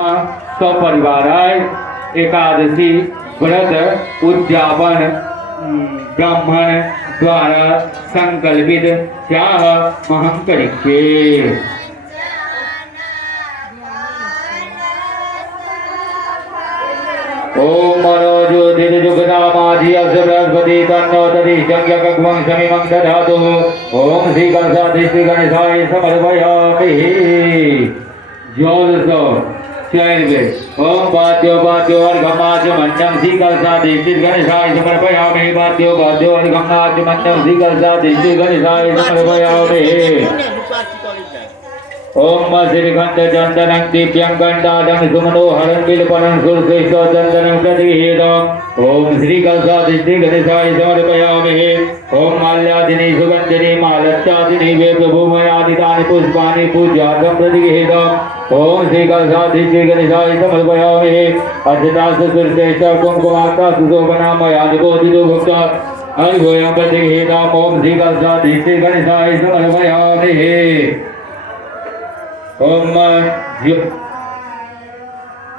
सपरिवाराय एकादशी व्रत उद्यापन ब्राह्मण द्वारा संकल्पित त्याग महं करिष्ये। ओम मनोजो ज्योतिर्जुगदामाधि अस्य बृहस्पति तन्नो तदिशंज्ञकग्वं समिमं दधातु। ओम श्री गणेशाय श्री गणेशाय समर्पयामि। ज्योतिषो चैर्वे ओम वाद्यो वाद्यो अर्घमाद्य मन्यं श्री गणेशाय श्री गणेशाय समर्पयामि। वाद्यो वाद्यो अर्घमाद्य मन्यं श्री गणेशाय श्री गणेशाय समर्पयामि। ओम श्रीगंध चंदनं दिव्यं गंधादं सुमनोहरं बिल्वनं सुश्रेष्ठ चंदनं प्रतिगृहीतम्। ओम श्री गणेशाय श्री गणेशाय समर्पयामि। ओम माल्यादिनी सुगंधिनी मालत्यादिनी वेदभूमयादितानि पुष्पाणि पूज्यार्थं प्रतिगृहीतम्। ओम श्री गणेशाय श्री गणेशाय समर्पयामि। अर्चितास्तु सुश्रेष्ठ कुंकुमार्ता सुशोभनामयादिकोदितो भुक्ता अर्घ्योऽयं प्रतिगृहीतम्। ओम श्री गणेशाय श्री गणेशाय समर्पयामि।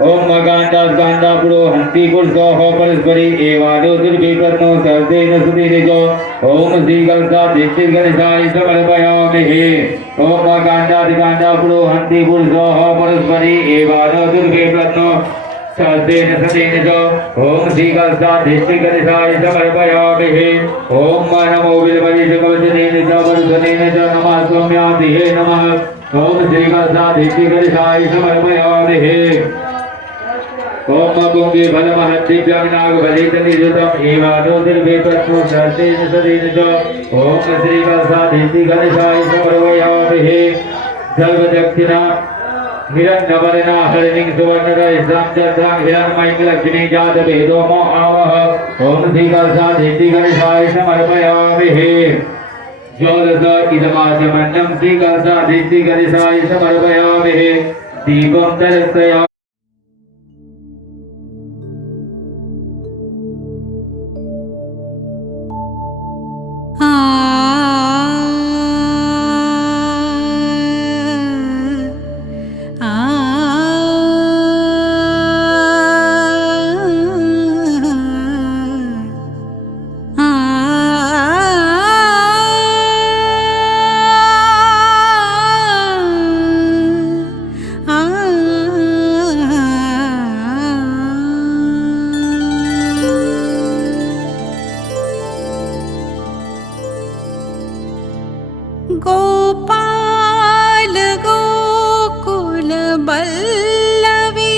ओम गांधा पुरो हंति पुरुषो परस्परी एवादो दुर्भिप्रत्नो सर्वेन सुधीरेजो। ओम श्री गणेशाय श्री गणेशाय समर्पयामि। ओम गांधा पुरो हंति पुरुषो परस्परी एवादो दुर्भिप्रत्नो सर्वेन सुधीरेजो। ओम श्री गणेशाय श्री गणेशाय समर्पयामि। ओम नमो बिल्वये जगवजनेन च वरुधनेन च नमः सौम्यादिहे नमः। ओम श्री गणेशाय श्री गणेशाय समर्पयामि। ओम कुंभी फलमहद्दिव्यं नागबलितनिरुतम् एवादो दुर्भिप्रत्नो सर्वेन सुधीरेन च। ओम श्री गणेशाय श्री गणेशाय समर्पयामि। सर्वदक्षिणा हिरण्यवर्णा हरिणीं सुवर्णरहितां चन्द्रां हिरण्मयीं लक्ष्मीं जातवेदो मो आवह। ओम श्री गणेशाय श्री गणेशाय समर्पयामि। ज्योतिष इदमाचमन्नं श्री गणेशाय श्री गणेशाय समर्पयामि। दीपं दर्शयामि। गोपाल गोकुल बल्लवी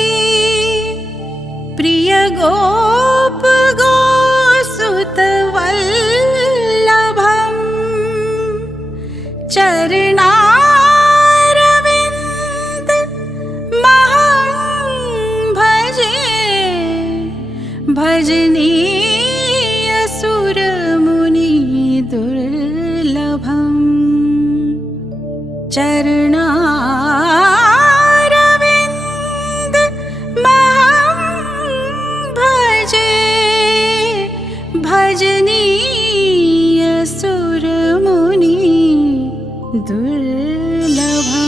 प्रिय गोप गोसुत वल्लभम् चरणारविंद महं भजे भजनीय सुरमुनि दुर्लभम् चरणारविंद महं भजे भजनीय सुरमुनि दुर्लभम्।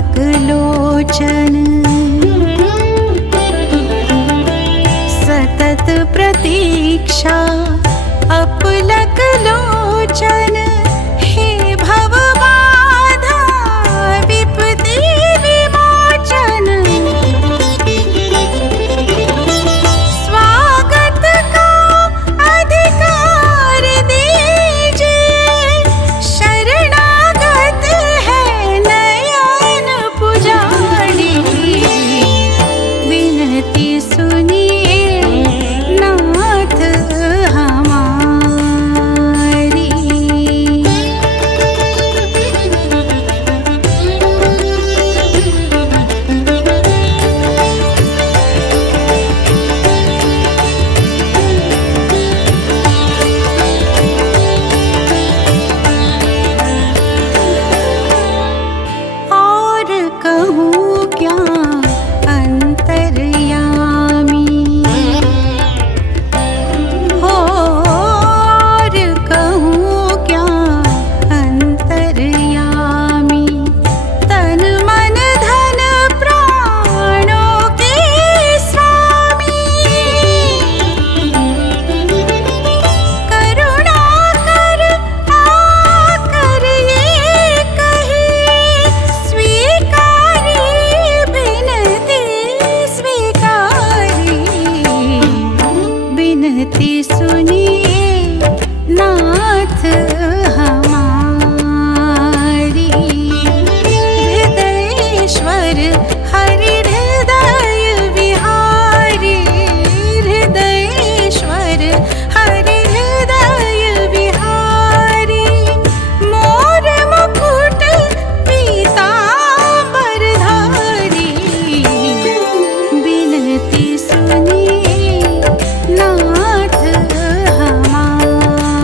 लोचन सतत प्रतीक्षा अपलक लोचन हे भवबाधा विपत्ति विमोचन स्वागत का अधिकार दीजिए शरणागत है नयन पुजारी विनती सुनिए नाथ हमारी। और कहूँ क्या अंतर्यामी हो, और कहूँ क्या अंतर्यामी तन मन धन प्राणों के स्वामी करुणा कर आकर ये कही स्वीकारी बिनती स्वीकारी बिनती सुनिए नाथ हमारी। हृदयेश्वर हरि हृदय विहारी हृदयेश्वर हरि हृदय विहारी मोर मुकुट पीतांबरधारी बिनती सुनिए नाथ हमारी।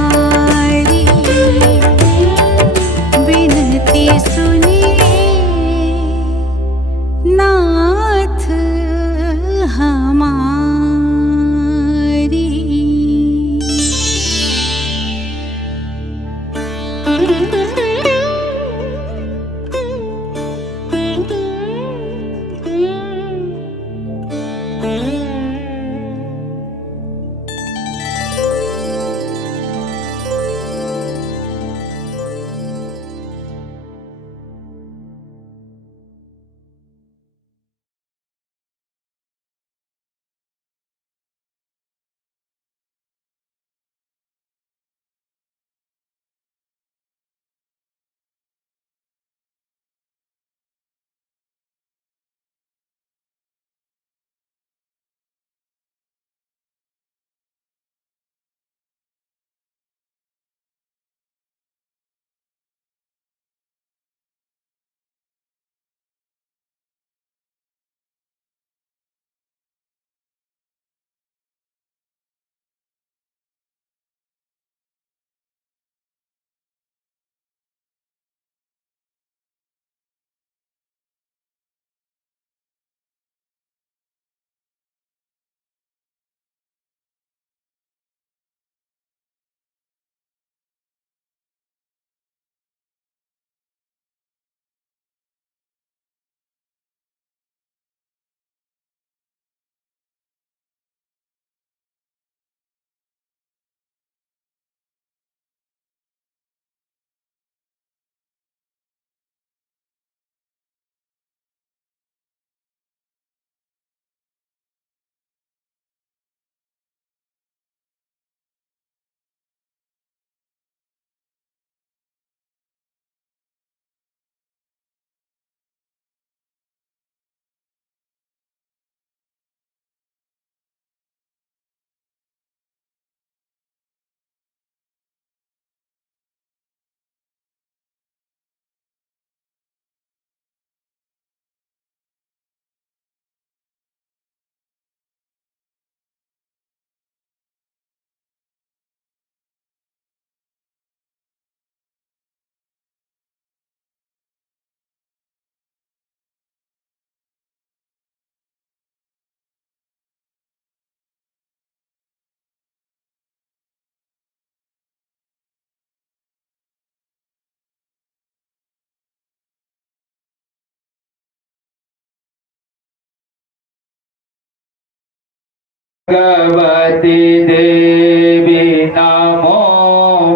भगवती देवी नमो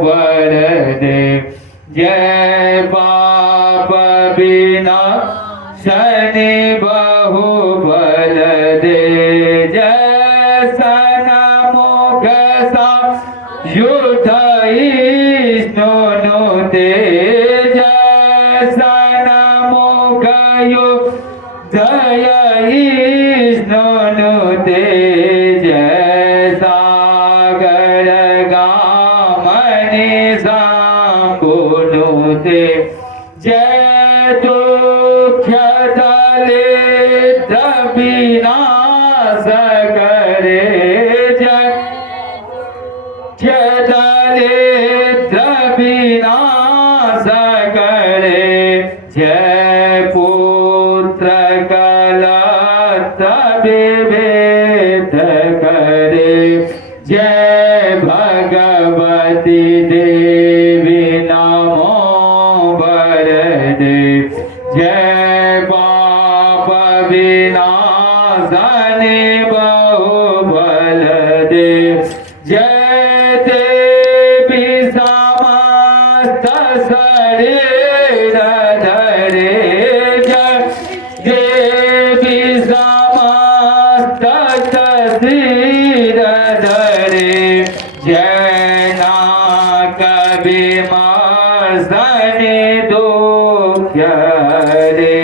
वरदे जय पाप विनाशनि बहु बल दे जय सनमुख युद्ध नुते जय सनमुख युद्ध नुते जय सागर गामनि सांबुनुते जय दुख दलित विनाश करे जय दलित विनाश करे जय पुत्र कलत्र विभेद करे जय भगवती देवी नमो वरदे जय पाप विनाशनि बहु बल दे जय देवी समस्त शरीर धरे जय देवी समस्त शरीर धरे जय नाक विमर्शनि दुख हरे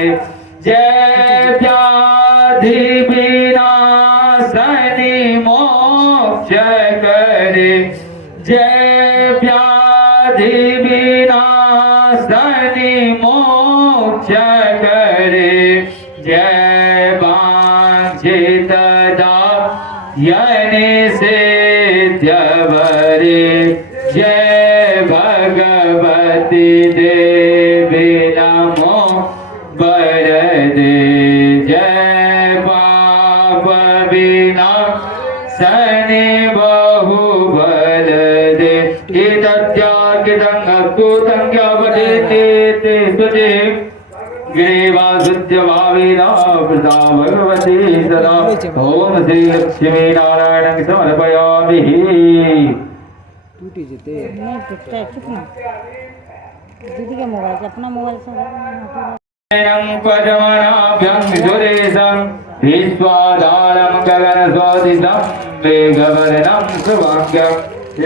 जय व्याधि विनाशनि मोक्ष करे जय व्याधि विनाशनि मोक्ष करे जय वांछित दायनि सिद्ध वरे जय भगवती देवी नमो वरदे जय पाप विनाशनि बहु बल दे एतद्याकितं अक्तुतं ज्ञापयते ते स्तुते गिरिवासुद्य भाविना प्रदा भगवती सदा ओम श्री लक्ष्मी नारायण समर्पयामि टूटी जेते नहीं टूटता है कितना दीदी के मोबाइल से अपना मोबाइल से पद्मनाभ्यं सुरेशं विश्वाधारं गगनसदृशं मेघवर्णं शुभाङ्गं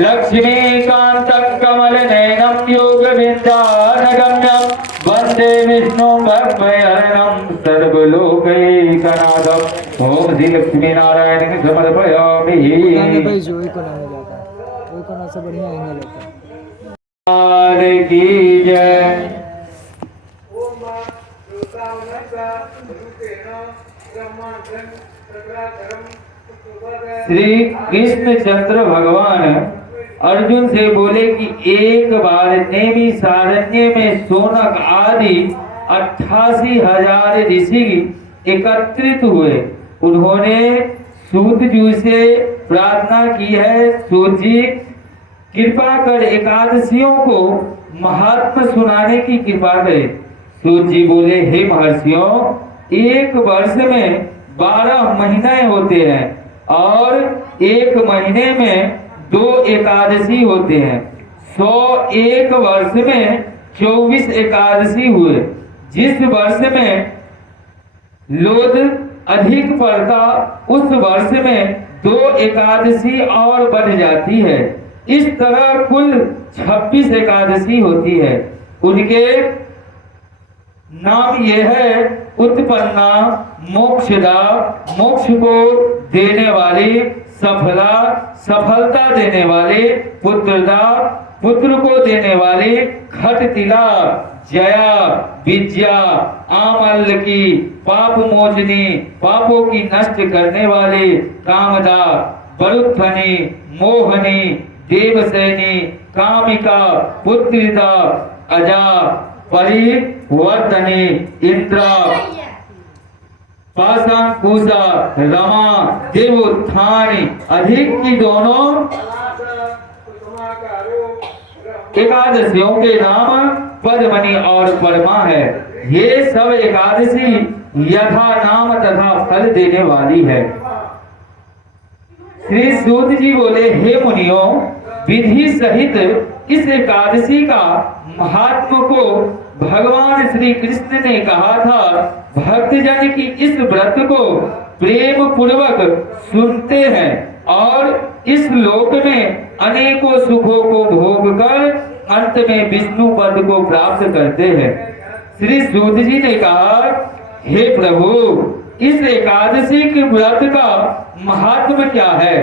लक्ष्मीकान्तं कमलनयनं योगविद्यानगम्यं वन्दे विष्णुं भक्तहरणं सर्वलोकैकनाथम् ॐ श्री लक्ष्मीनारायण समर्पयामि भाई जो एक कोना में जाता है वो कोना से बढ़िया एंगल होता है की जय श्री कृष्णचंद्र भगवान अर्जुन से बोले कि एक बार नेमी सारण्य में शौनक आदि 88,000 ऋषि एकत्रित हुए। उन्होंने सूत जी से प्रार्थना की है, सूत जी कृपा कर एकादशियों को महात्मा सुनाने की कृपा करें। सूत जी बोले, हे महर्षियों, एक वर्ष में 12 महीने होते हैं और एक महीने में 2 एकादशी होते हैं। 101 वर्ष में 24 एकादशी हुए। जिस वर्ष में लोध अधिक पड़ता उस वर्ष में 2 एकादशी और बढ़ जाती है। इस तरह कुल 26 एकादशी होती है। उनके नाम ये है उत्पन्ना, मोक्षदा, मोक्ष को देने वाली, सफला, सफलता देने वाली, पुत्रदा, पुत्र को देने वाली, खटतिला, जया, विद्या, आमल की, पाप मोचनी, पापों की नष्ट करने वाली, कामदा, बरुत्थनी, मोहनी, देवसेनी, कामिका, पुत्रिदा, अजा, परिवर्तनी, इंद्रा, पाशांकुशा, रमा, देवोत्थानी, अधिक की दोनों एकादशियों के नाम पद्मनी और परमा है। ये सब एकादशी यथा नाम तथा फल देने वाली है। श्री सूत जी बोले, हे मुनियों, विधि सहित इस एकादशी का महात्म को भगवान श्री कृष्ण ने कहा था। भक्तजन की इस व्रत को प्रेम पूर्वक सुनते हैं और इस लोक में अनेकों सुखों को भोग कर अंत में विष्णु पद को प्राप्त करते हैं। श्री सूत जी ने कहा, हे प्रभु, इस एकादशी के व्रत का महात्म क्या है?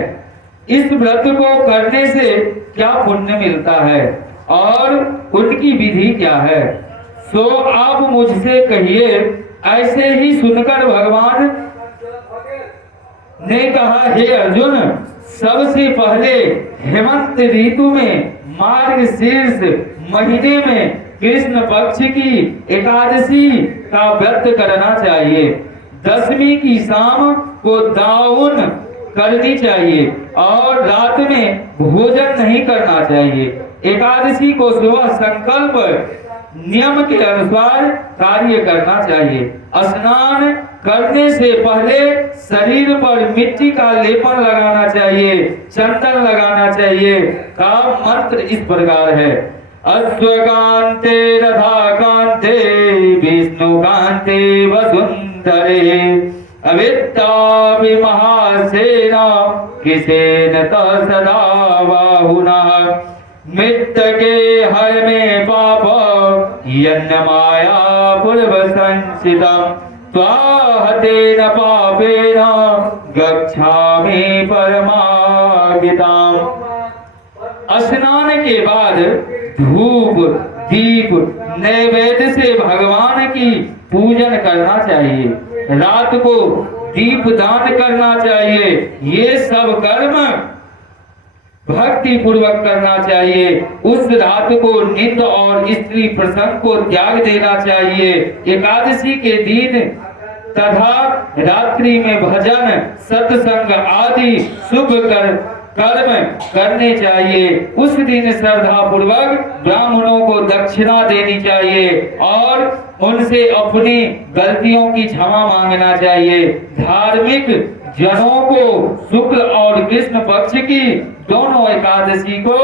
इस व्रत को करने से क्या पुण्य मिलता है और उनकी विधि क्या है? सो आप मुझसे कहिए। ऐसे ही सुनकर भगवान ने कहा, हे अर्जुन, सबसे पहले हेमंत ऋतु में मार्गशीर्ष महीने में कृष्ण पक्ष की एकादशी का व्रत करना चाहिए। दशमी की शाम को दाउन करनी चाहिए और रात में भोजन नहीं करना चाहिए। एकादशी को सुबह संकल्प नियम के अनुसार कार्य करना चाहिए। स्नान करने से पहले शरीर पर मिट्टी का लेपन लगाना चाहिए, चंदन लगाना चाहिए। का मंत्र इस प्रकार है, अश्वकांते रथाकांते विष्णुकांते वसुंधरे अविद्या महासेना किसेन सदा बाहुना मृतके हर में पाप यन्न माया पूर्व संचितम त्वाहतेन पापेन गच्छामि परमागतिम्। स्नान के बाद धूप दीप नैवेद्य से भगवान की पूजन करना चाहिए। रात को दीप दान करना चाहिए। ये सब कर्म भक्ति पूर्वक करना चाहिए। उस रात को निंद और स्त्री प्रसंग को त्याग देना चाहिए। एकादशी के दिन तथा रात्रि में भजन सत्संग आदि शुभ कर्म करने चाहिए। उस दिन श्रद्धा पूर्वक ब्राह्मणों को दक्षिणा देनी चाहिए और उनसे अपनी गलतियों की क्षमा मांगना चाहिए। धार्मिक जनों को शुक्ल और कृष्ण पक्ष की दोनों एकादशी को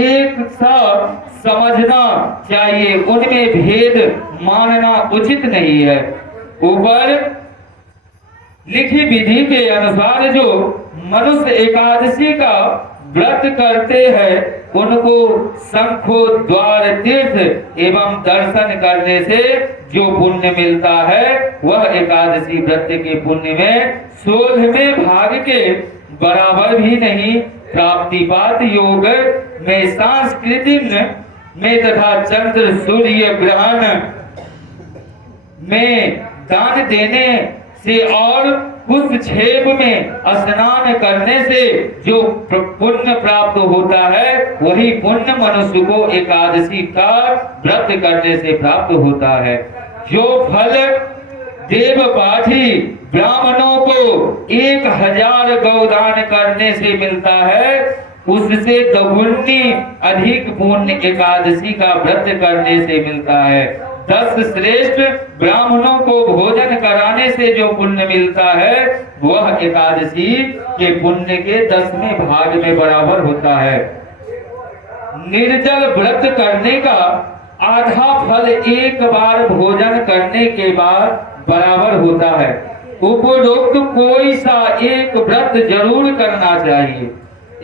एक साथ समझना चाहिए। उनमें भेद मानना उचित नहीं है। ऊपर लिखी विधि के अनुसार जो मनुष्य एकादशी का व्रत करते हैं उनको शंखो द्वार तीर्थ एवं दर्शन करने से जो पुण्य मिलता है वह एकादशी व्रत के पुण्य में 16वें भाग के बराबर भी नहीं। प्राप्तिपात योग में सांस्कृतिक में तथा चंद्र सूर्य ग्रहण में दान देने से और कुछ छेप में स्नान करने से जो पुण्य प्राप्त होता है वही पुण्य मनुष्य को एकादशी का व्रत करने से प्राप्त होता है। जो फल देव पाठी ब्राह्मणों को 1000 गौदान करने से मिलता है उससे दोगुनी अधिक पुण्य एकादशी का व्रत करने से मिलता है। 10 श्रेष्ठ ब्राह्मणों को भोजन कराने से जो पुण्य मिलता है वह एकादशी के पुण्य के 10वें भाग में बराबर होता है। निर्जल व्रत करने का आधा फल एक बार भोजन करने के बाद बराबर होता है। उपरोक्त कोई सा एक व्रत जरूर करना चाहिए।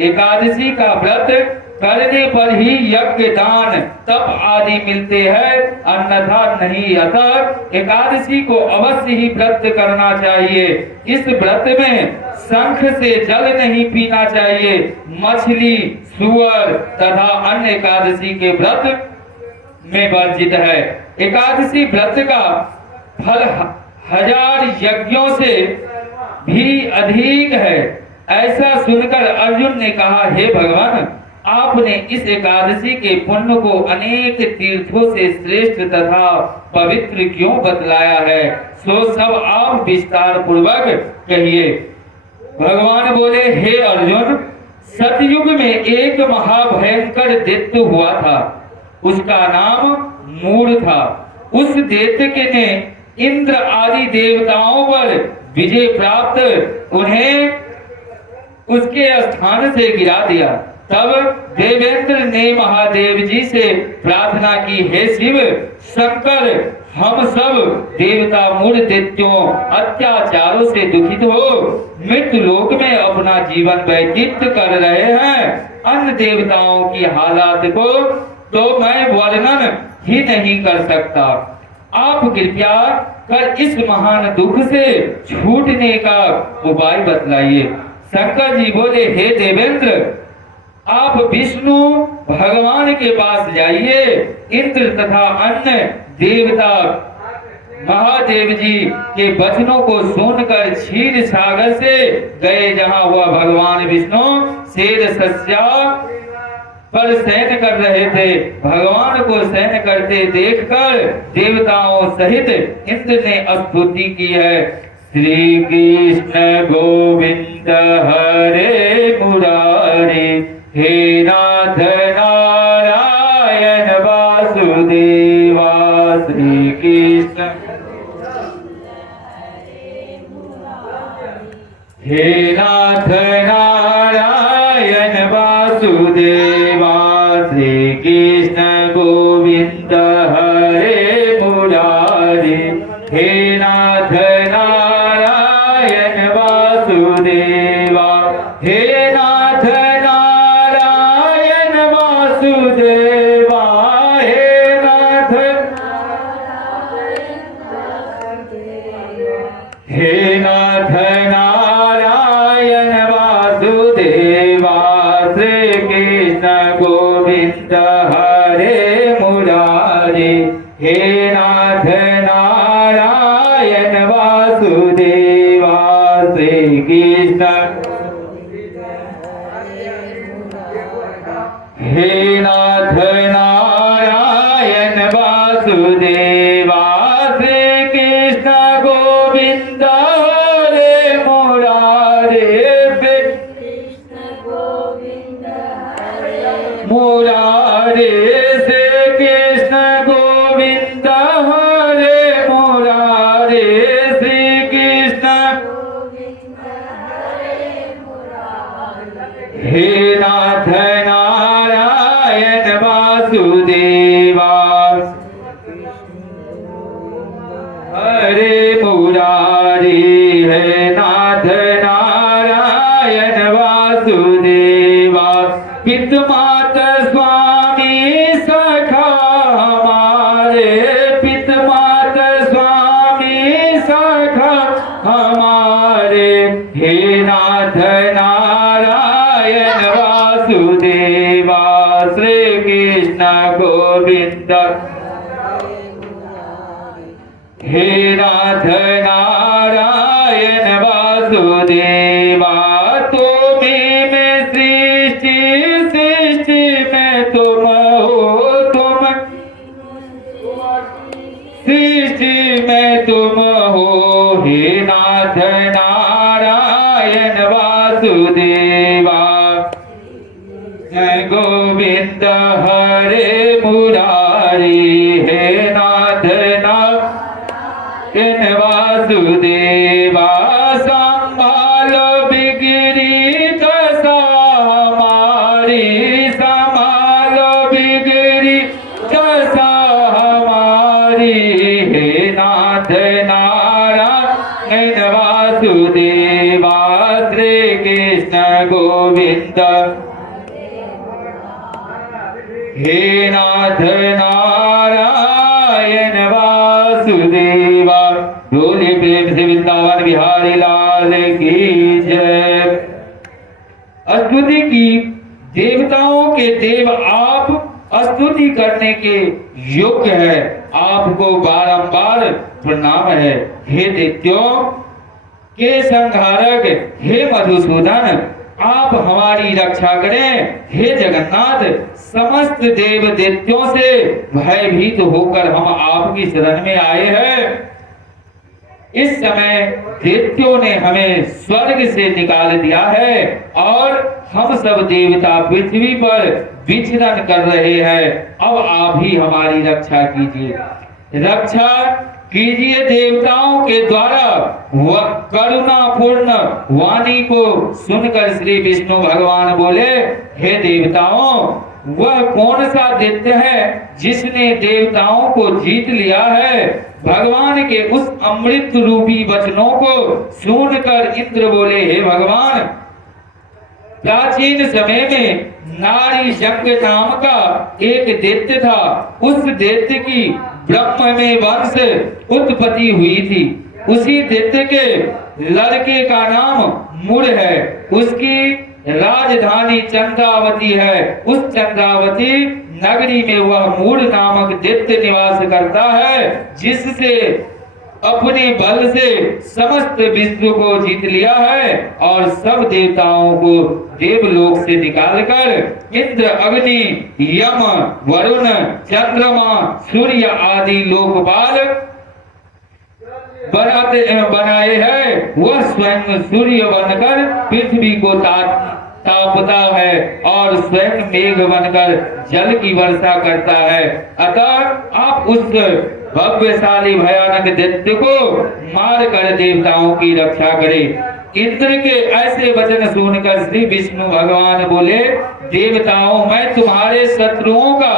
एकादशी का व्रत करने पर ही यज्ञ दान तप आदि मिलते हैं, अन्यथा नहीं। अतः एकादशी को अवश्य ही व्रत करना चाहिए। इस व्रत में शंख से जल नहीं पीना चाहिए। मछली सुअर तथा अन्य एकादशी के व्रत में वर्जित है। एकादशी व्रत का फल 1000 यज्ञों से भी अधिक है। ऐसा सुनकर अर्जुन ने कहा, हे भगवान, आपने इस एकादशी के पुण्य को अनेक तीर्थों से श्रेष्ठ तथा पवित्र क्यों बतलाया है? सो सब आप विस्तार पूर्वक कहिए। भगवान बोले, हे अर्जुन, सतयुग में एक महाभयंकर दैत्य हुआ था। उसका नाम मूढ़ था। उस दैत्य के ने इंद्र आदि देवताओं पर विजय प्राप्त उन्हें उसके स्थान से गिरा दिया। तब देवेंद्र ने महादेव जी से प्रार्थना की, हे शिव शंकर, हम सब देवता मूढ़ दैत्यों अत्याचारों से दुखित हो मृत्यु लोक में अपना जीवन व्यतीत कर रहे हैं। अन्य देवताओं की हालात को तो मैं वर्णन ही नहीं कर सकता। आप कृपया कर इस महान दुख से छूटने का उपाय बतलाइए। शंकर जी बोले, हे देवेंद्र, आप विष्णु भगवान के पास जाइए। इंद्र तथा अन्य देवता महादेव जी के वचनों को सुनकर क्षीर सागर से गए, जहां वह भगवान विष्णु शेर शस्या पर शयन कर रहे थे। भगवान को शयन करते देखकर देवताओं सहित इंद्र ने स्तुति की है। श्री कृष्ण गोविंद हरे मुरारे, हे नाथ नारायण वासुदेवा। श्री कृष्ण हे नाथ नारायण वासुदेवा। श्री कृष्ण गोविंद हरे मुरारे, हे नाथ नारायण वासुदेवा। हे नाथ नारायण वासुदेवा। हे नाथ, हे नाथ नारायण वासुदेवा। श्री कृष्ण गोविंद हरे मुरारे, हे नाथ नारायण वासुदेवा। श्री कृष्ण हे नाथ नारायण वासुदेवा। श्री कृष्ण गोविंद हरे मुरारे, मुरारे। श्री कृष्ण गोविंद हरे मुरारे। श्री कृष्ण हे नाथ नारायण वासुदेवा। हरे मुरारी, हे नाथ नारायण वासुदेवा। पितमात स्वामी सखा हमारे, पितमात स्वामी सखा हमारे, हे नाथ नारायण वासुदेवा। श्री कृष्ण गोविंद हे नाथ नारायण वासुदेवा। तुम्हीं में सृष्टि, सृष्टि में तुम हो, तुम सृष्टि में तुम हो, हे नाथ नारायण वासुदेवा। जय गोविंद हरे मुरारी, हे नाथ नारायण वासुदेवा। संभालो बिगड़ी दशा हमारी, संभालो बिगड़ी दशा हमारी, हे नाथ नारायण वासुदेवा। श्री कृष्ण गोविंद हे नाथ नारायण वासुदेवा। बोले प्रेम से वृंदावन बिहारी लाल की जय। स्तुति की, देवताओं के देव आप स्तुति करने के योग्य है, आपको बारंबार प्रणाम है। हे दैत्यों के संहारक, हे मधुसूदन, आप हमारी रक्षा करें। हे जगन्नाथ, समस्त देव दैत्यों से भयभीत होकर हम आपकी शरण में आए हैं। इस समय दैत्यों ने हमें स्वर्ग से निकाल दिया है और हम सब देवता पृथ्वी पर विचरण कर रहे हैं। अब आप ही हमारी रक्षा कीजिए। रक्षा कीजिए। देवताओं के द्वारा वह करुणापूर्ण वाणी को सुनकर श्री विष्णु भगवान बोले, हे देवताओं, वह कौन सा दैत्य है जिसने देवताओं को जीत लिया है? भगवान के उस अमृत रूपी वचनों को सुनकर इंद्र बोले, हे भगवान, प्राचीन समय में नारी जंग नाम का एक दैत्य था। उस दैत्य की ब्रह्म में वंश उत्पत्ति हुई थी। उसी दैत्य के लड़के का नाम मूढ़ है। उसकी राजधानी चंद्रावती है। उस चंद्रावती नगरी में वह मूढ़ नामक दैत्य निवास करता है, जिससे अपने बल से समस्त विश्व को जीत लिया है और सब देवताओं को देवलोक से निकालकर इंद्र, अग्नि, यम, वरुण, चंद्रमा, सूर्य आदि लोकपाल बनाए हैं। वह स्वयं सूर्य बनकर पृथ्वी को तापता है और स्वयं मेघ बनकर जल की वर्षा करता है। अतः आप उस भव्यशाली भयानक दैत्य को मार कर देवताओं की रक्षा करें। इंद्र के ऐसे वचन सुनकर श्री विष्णु भगवान बोले, देवताओं, मैं तुम्हारे शत्रुओं का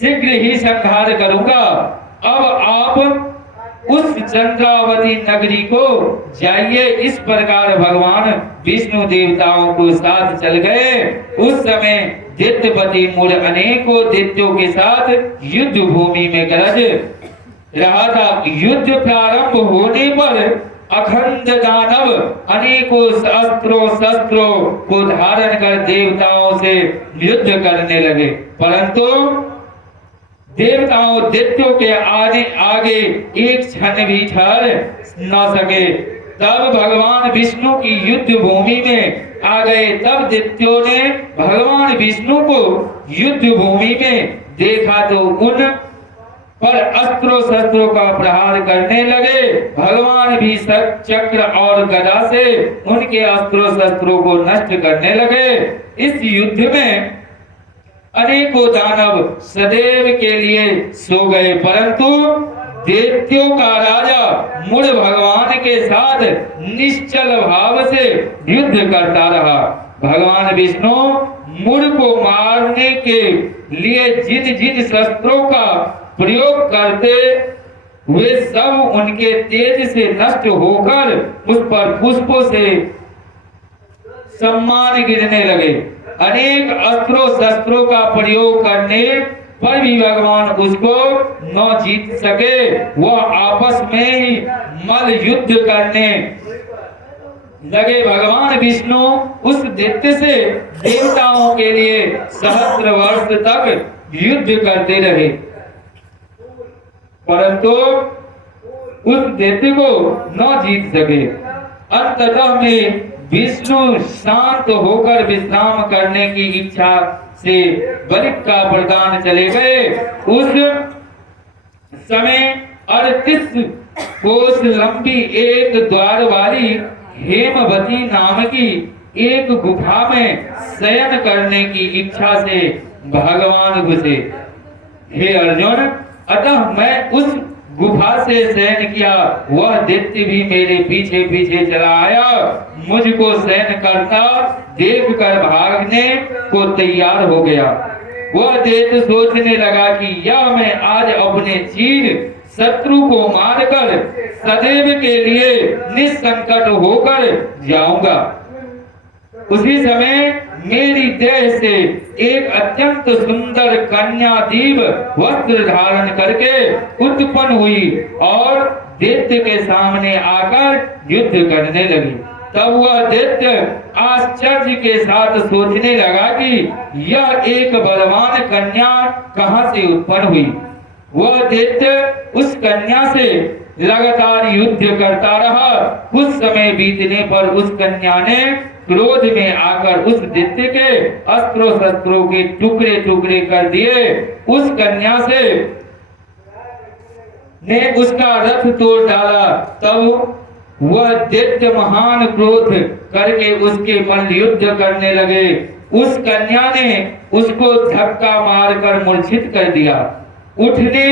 शीघ्र ही संहार करूंगा। अब आप उस चंद्रावती नगरी को जाइए। इस प्रकार भगवान विष्णु देवताओं को साथ चल गए। उस समय दैत्यपति मूढ़ अनेकों दैत्यों के साथ युद्ध भूमि में गरज रहा था। युद्ध प्रारंभ होने पर अखंड दानव अनेकों अस्त्रों शस्त्रों को धारण कर देवताओं से युद्ध करने लगे, परंतु देवताओं दैत्यों के आगे एक क्षण भी ठहर न सके। तब भगवान विष्णु की युद्ध भूमि में आ गए। तब दैत्यों ने भगवान विष्णु को युद्ध भूमि में देखा तो उन पर अस्त्रों शस्त्रों का प्रहार करने लगे। भगवान भी चक्र और गदा से उनके अस्त्रों शस्त्रों को नष्ट करने लगे। इस युद्ध में अनेकों दानव सदैव के लिए सो गए, परंतु दैत्यों का राजा मूढ़ भगवान के साथ निश्चल भाव से युद्ध करता रहा। भगवान विष्णु मूढ़ को मारने के लिए जिन जिन शस्त्रों का प्रयोग करते वे सब उनके तेज से नष्ट होकर उस पर पुष्पों से सम्मान गिरने लगे। अनेक अस्त्रों शस्त्रों का प्रयोग करने पर भी भगवान उसको न जीत सके। वह आपस में ही मल युद्ध करने लगे। भगवान विष्णु उस दैत्य से देवताओं के लिए सहस्त्र वर्ष तक युद्ध करते रहे, परंतु उस दैत्य को न जीत सके। अंततः में विष्णु शांत होकर विश्राम करने की इच्छा से बलि का वरदान चले गए। उस समय 38 कोस लंबी एक द्वार वाली हेमवती नाम की एक गुफा में शयन करने की इच्छा से भगवान घुसे। हे अर्जुन, अतः मैं उस गुफा से शयन किया। वह दैत्य भी मेरे पीछे पीछे चला आया। मुझको शयन करता देखकर भागने को तैयार हो गया। वह दैत्य सोचने लगा कि यह मैं आज अपने चीर शत्रु को मारकर सदैव के लिए निसंकट होकर जाऊंगा। उसी समय मेरी देह से एक अत्यंत सुंदर कन्या दीव वस्त्र धारण करके उत्पन्न हुई और दैत्य के सामने आकर युद्ध करने लगी। तब वह दैत्य आश्चर्य के साथ सोचने लगा कि यह एक बलवान कन्या कहां से उत्पन्न हुई। वह दैत्य उस कन्या से लगातार युद्ध करता रहा। कुछ समय बीतने पर उस कन्या ने क्रोध में आकर उस दैत्य के अस्त्रों शस्त्रों के टुकड़े टुकड़े कर दिए। उस कन्या से ने उसका रथ तोड़ डाला। तब वह दैत्य महान क्रोध करके उसके मल्ल युद्ध करने लगे। उस कन्या ने उसको धक्का मारकर मूर्छित कर दिया। उठने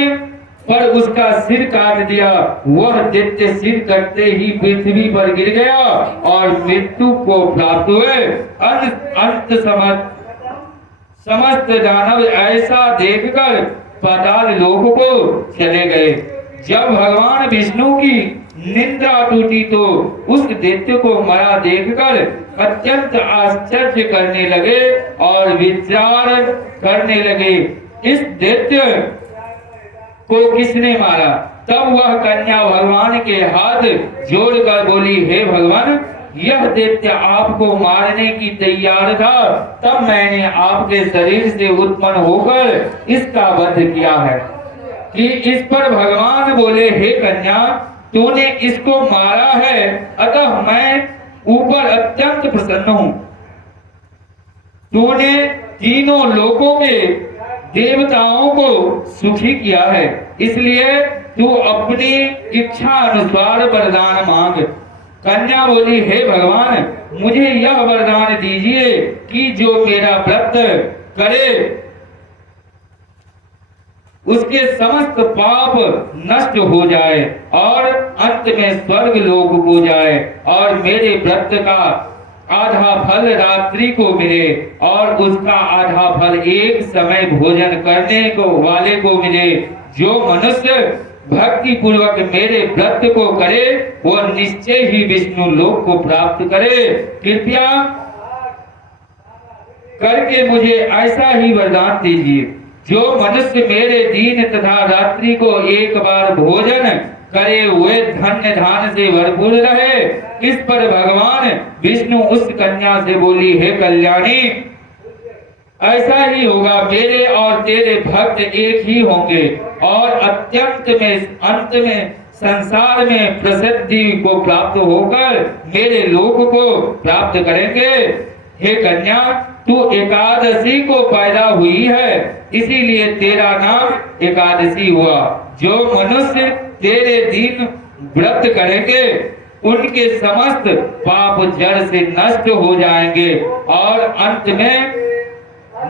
पर उसका सिर काट दिया। वह दैत्य सिर कटते ही पृथ्वी पर गिर गया और मृत्यु को प्राप्त हुए। अंत समस्त दानव ऐसा देखकर पाताल लोक को चले गए। जब भगवान विष्णु की निंदा टूटी तो उस दैत्य को मरा देखकर अत्यंत आश्चर्य करने लगे और विचार करने लगे, इस दैत्य को किसने मारा? तब वह कन्या भगवान के हाथ जोड़कर बोली, हे भगवान, यह दैत्य आपको मारने की तैयार था, तब मैंने आपके शरीर से उत्पन्न होकर इसका वध किया है। कि इस पर भगवान बोले, हे कन्या, तूने इसको मारा है, अतः मैं ऊपर अत्यंत प्रसन्न हूं। तूने तीनों लोकों के देवताओं को सुखी किया है, इसलिए तू अपनी इच्छा अनुसार वरदान मांग। कन्या बोली, हे भगवान, मुझे यह वरदान दीजिए कि जो मेरा व्रत करे उसके समस्त पाप नष्ट हो जाए और अंत में स्वर्ग लोक को जाए और मेरे व्रत का आधा फल रात्रि को मिले और उसका आधा फल एक समय भोजन करने को वाले को मिले। जो मनुष्य भक्ति पूर्वक मेरे व्रत को करे वो निश्चय ही विष्णु लोक को प्राप्त करे। कृपया करके मुझे ऐसा ही वरदान दीजिए। जो मनुष्य मेरे दिन तथा रात्रि को एक बार भोजन करे हुए धन्य धान से भरपूर रहे। इस पर भगवान विष्णु उस कन्या से बोली, हे कल्याणी, ऐसा ही होगा, मेरे और तेरे भक्त एक ही होंगे और अंत में संसार में प्रसिद्धि को प्राप्त होकर मेरे लोक को प्राप्त करेंगे। हे कन्या, तू एकादशी को पैदा हुई है, इसीलिए तेरा नाम एकादशी हुआ। जो मनुष्य तेरे दिन व्रत करेंगे उनके समस्त पाप जड़ से नष्ट हो जाएंगे और अंत में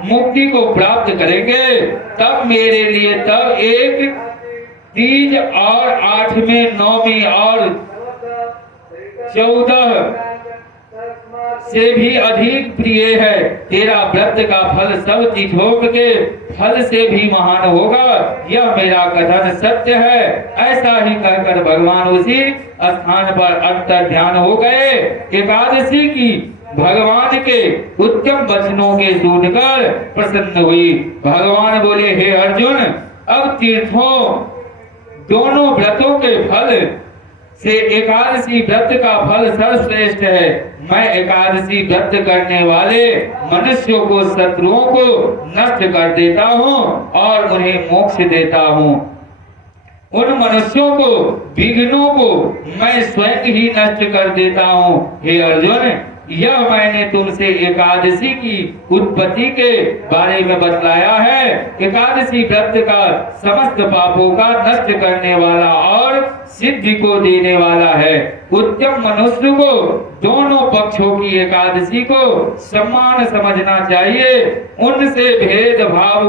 मुक्ति को प्राप्त करेंगे। तब मेरे लिए तब एक तीज और 8वें 9वीं और 14 से भी अधिक प्रिय है। तेरा व्रत का फल सब तीर्थों के फल से भी महान होगा, यह मेरा कथन सत्य है। ऐसा ही कहकर भगवान उसी स्थान पर अंतर ध्यान हो गए। एकादशी की भगवान के उत्तम वचनों के सुनकर प्रसन्न हुई। भगवान बोले, हे अर्जुन, अब तीर्थों दोनों व्रतों के फल से एकादशी व्रत का फल सर्वश्रेष्ठ है। मैं एकादशी व्रत करने वाले मनुष्यों को, शत्रुओं को नष्ट कर देता हूँ और उन्हें मोक्ष देता हूँ। उन मनुष्यों को, विघ्नों को मैं स्वयं ही नष्ट कर देता हूँ। हे अर्जुन, यह मैंने तुमसे एकादशी की उत्पत्ति के बारे में बतलाया है। एकादशी व्रत का समस्त पापों का नष्ट करने वाला और सिद्धि को देने वाला है। उत्तम मनुष्य को दोनों पक्षों की एकादशी को सम्मान समझना चाहिए। उनसे भेदभाव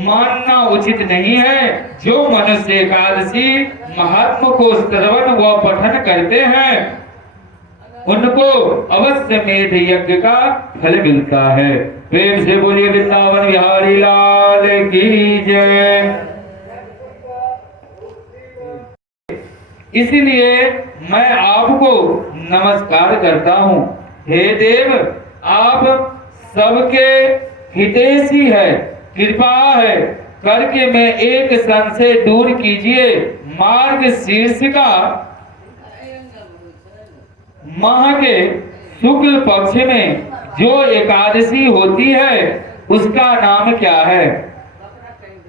मानना उचित नहीं है। जो मनुष्य एकादशी महात्मा को श्रवण व पठन करते हैं उनको अवश्य मेध यज्ञ का फल मिलता है। प्रेम से बोलिए वृंदावन बिहारी लाल की जय। इसलिए मैं आपको नमस्कार करता हूँ। हे देव, आप सबके हितैषी है, कृपा है करके मैं एक संशय दूर कीजिए। मार्ग शीर्ष का माह के शुक्ल पक्ष में जो एकादशी होती है उसका नाम क्या है?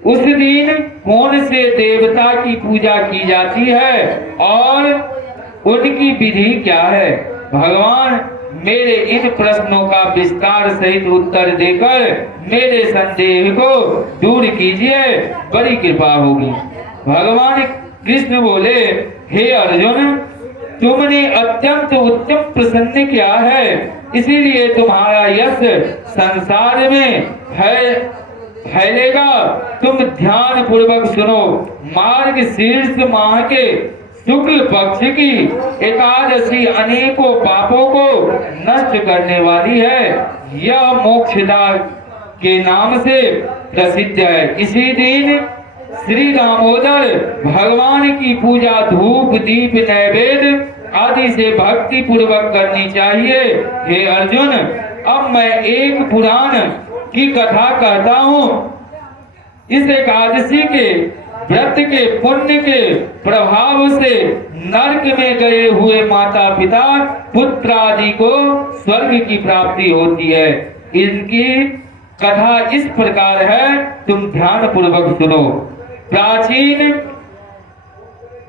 उस दिन कौन से देवता की पूजा की जाती है और उनकी विधि क्या है? भगवान मेरे इन प्रश्नों का विस्तार सहित उत्तर देकर मेरे संदेह को दूर कीजिए, बड़ी कृपा होगी। भगवान कृष्ण बोले, हे अर्जुन, तुमने अत्यंत उत्तम प्रसन्न किया है, इसीलिए तुम्हारा यश संसार में फैलेगा। तुम ध्यान पूर्वक सुनो। मार्गशीर्ष माह के शुक्ल पक्ष की एकादशी अनेकों पापों को नष्ट करने वाली है। यह मोक्षदा के नाम से प्रसिद्ध है। इसी दिन श्री दामोदर भगवान की पूजा धूप दीप नैवेद्य आदि से भक्ति पूर्वक करनी चाहिए। हे अर्जुन, अब मैं एक पुराण की कथा कहता हूँ। इस एकादशी के व्रत के पुण्य के प्रभाव से नरक में गए हुए माता पिता पुत्र आदि को स्वर्ग की प्राप्ति होती है। इनकी कथा इस प्रकार है, तुम ध्यान पूर्वक सुनो। प्राचीन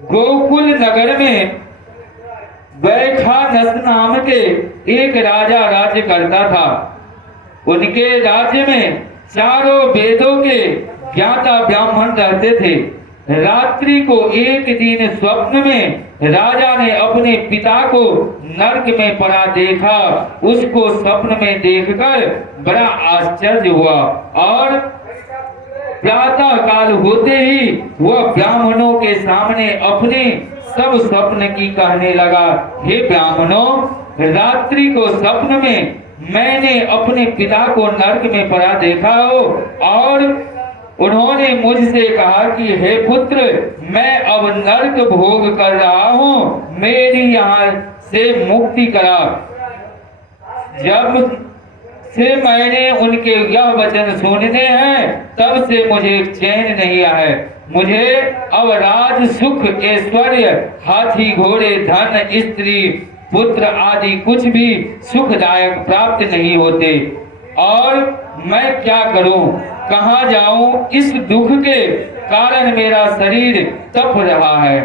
गोकुल नगर में वैखानस नाम के एक राजा राज्य करता था। उनके राज्य में चारों वेदों के ज्ञाता ब्राह्मण रहते थे। रात्रि को एक दिन स्वप्न में राजा ने अपने पिता को नरक में पड़ा देखा। उसको स्वप्न में देखकर बड़ा आश्चर्य हुआ और प्रातः काल होते ही वह ब्राह्मणों के सामने अपने सब स्वप्न की कहने लगा। हे ब्राह्मणों, रात्रि को स्वप्न में मैंने अपने पिता को नरक में पड़ा देखा हो और उन्होंने मुझसे कहा कि हे पुत्र, मैं अब नरक भोग कर रहा हूँ, मेरी यहाँ से मुक्ति करा। जब से मैंने उनके यह वचन सुनने हैं तब से मुझे चैन नहीं आया। मुझे अब राज सुख ऐश्वर्य हाथी घोड़े धन स्त्री पुत्र आदि कुछ भी सुखदायक प्राप्त नहीं होते और मैं क्या करूं, कहां जाऊं? इस दुख के कारण मेरा शरीर तप रहा है।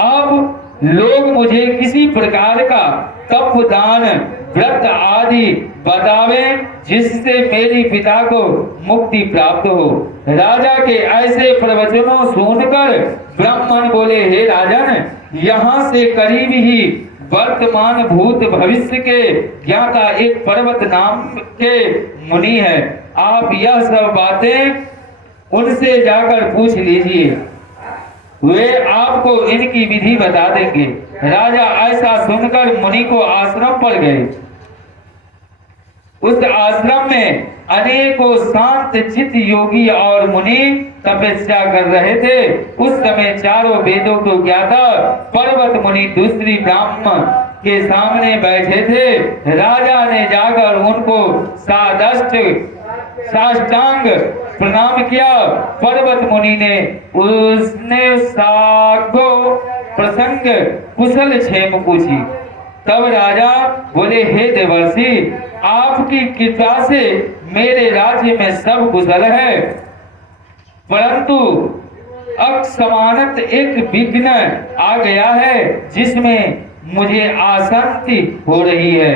अब लोग मुझे किसी प्रकार का तप दान व्रत आदि बतावे जिससे मेरी पिता को मुक्ति प्राप्त हो। राजा के ऐसे प्रवचनों सुनकर ब्राह्मण बोले, हे राजन, यहाँ से करीब ही वर्तमान भूत भविष्य के ज्ञाता एक पर्वत नाम के मुनि है। आप यह सब बातें उनसे जाकर पूछ लीजिए, वे आपको इनकी विधि बता देंगे। राजा ऐसा सुनकर मुनि को आश्रम पर गए। उस आश्रम में अनेकों शांत चित्त योगी और मुनि तपस्या कर रहे थे। उस समय चारों वेदों को ज्ञाता पर्वत मुनि दूसरी ब्राह्मण के सामने बैठे थे। राजा ने जाकर उनको साष्टांग प्रणाम किया। पर्वत मुनि ने उसने सागो प्रसंग कुशल क्षेम पूछी। तब राजा बोले, हे देवर्षि, आपकी कृपा से मेरे राज्य में सब कुशल है, परंतु अकस्मात एक विघ्न आ गया है जिसमें मुझे आसक्ति हो रही है।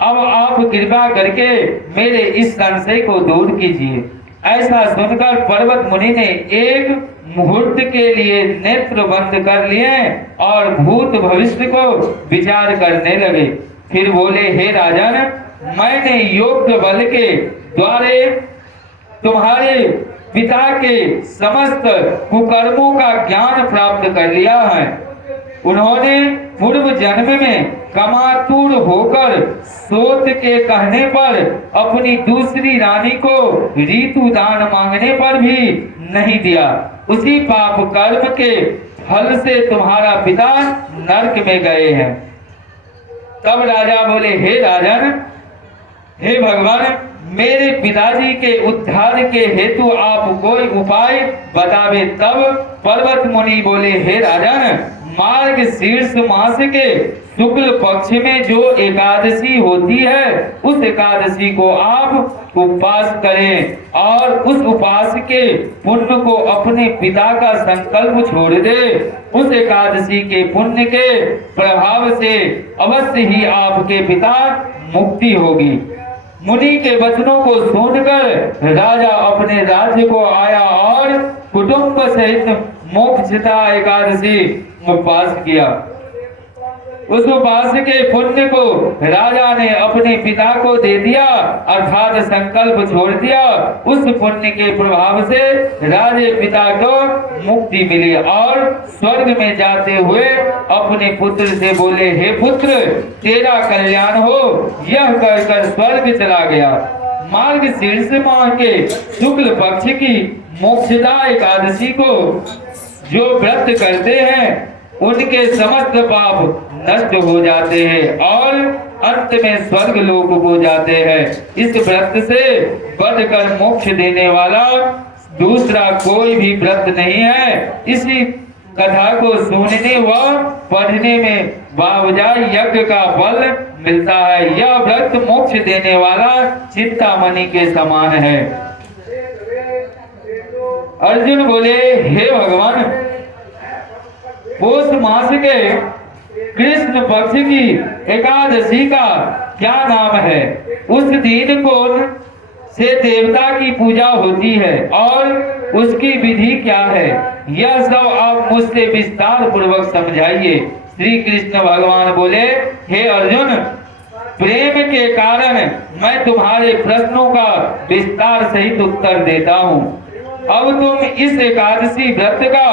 अब आप कृपा करके मेरे इस संशय को दूर कीजिए। ऐसा सुनकर पर्वत मुनि ने एक मुहूर्त के लिए नेत्र बंद कर लिए और भूत भविष्य को विचार करने लगे। फिर बोले, हे राजन, मैंने योग्य बल के द्वारा तुम्हारे पिता के समस्त कुकर्मों का ज्ञान प्राप्त कर लिया है। उन्होंने पूर्व जन्म में कामातुर होकर सोत के कहने पर अपनी दूसरी रानी को ऋतु दान मांगने पर भी नहीं दिया। उसी पाप कर्म के फल से तुम्हारा पिता नरक में गए हैं। तब राजा बोले, हे राजन, हे भगवान, मेरे पिताजी के उद्धार के हेतु आप कोई उपाय बतावे। तब पर्वत मुनि बोले, हे राजन, मार्ग शीर्ष मास के शुक्ल पक्ष में जो एकादशी होती है उस एकादशी को आप उपवास करें और उस उपवास के पुण्य को अपने पिता का संकल्प छोड़ दे। उस एकादशी के पुण्य के प्रभाव से अवश्य ही आपके पिता मुक्ति होगी। मुनि के वचनों को सुनकर राजा अपने राज्य को आया और कुटुंब सहित मोक्षदा एकादशी उपवास किया। उस उपवास के पुण्य को राजा ने अपने पिता को दे दिया, अर्थात संकल्प छोड़ दिया। उस पुण्य के प्रभाव से राजे पिता को मुक्ति मिली और स्वर्ग में जाते हुए अपने पुत्र से बोले, हे पुत्र, तेरा कल्याण हो। यह कहकर स्वर्ग चला गया। मार्गशीर्ष माह के शुक्ल पक्ष की मोक्षदा एकादशी को जो व्रत करते हैं उनके समस्त पाप नष्ट हो जाते हैं और अंत में स्वर्ग लोक को जाते हैं। इस व्रत से बढ़कर मोक्ष देने वाला दूसरा कोई भी व्रत नहीं है। इसी कथा को सुनने व पढ़ने में बावजाय यज्ञ का फल मिलता है। यह व्रत मोक्ष देने वाला चिंतामणि के समान है। अर्जुन बोले, हे भगवान, पौष मास के कृष्ण पक्ष की एकादशी का क्या नाम है? उस दिन कौन से देवता की पूजा होती है और उसकी विधि क्या है? यह सब आप मुझसे विस्तार पूर्वक समझाइए। श्री कृष्ण भगवान बोले, हे अर्जुन, प्रेम के कारण मैं तुम्हारे प्रश्नों का विस्तार सहित उत्तर देता हूँ। अब तुम इस एकादशी व्रत का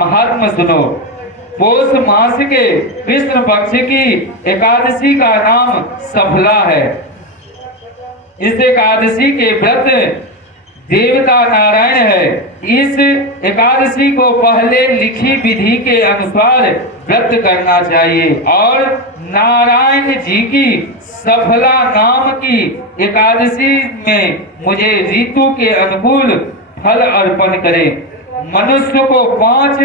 महात्म सुनो। पौष मास के कृष्ण पक्ष की एकादशी का नाम सफला है। इस एकादशी के व्रत देवता नारायण है। इस एकादशी को पहले लिखी विधि के अनुसार व्रत करना चाहिए और नारायण जी की सफला नाम की एकादशी में मुझे ऋतु के अनुकूल फल अर्पण करें। मनुष्य को 5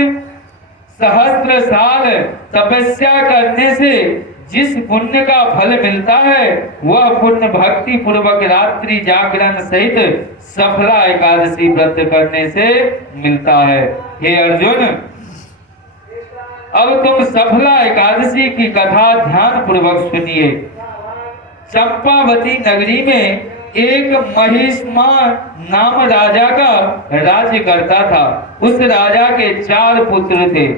सहस्त्र साल तपस्या करने से जिस पुण्य का फल मिलता है वह पुण्य भक्ति पूर्वक रात्रि जागरण सहित सफला एकादशी व्रत करने से मिलता है। हे अर्जुन, अब तुम सफला एकादशी की कथा ध्यान पूर्वक सुनिए। चंपावती नगरी में एक महिष्मा नाम राजा का राज्य करता था। उस राजा के 4 पुत्र थे।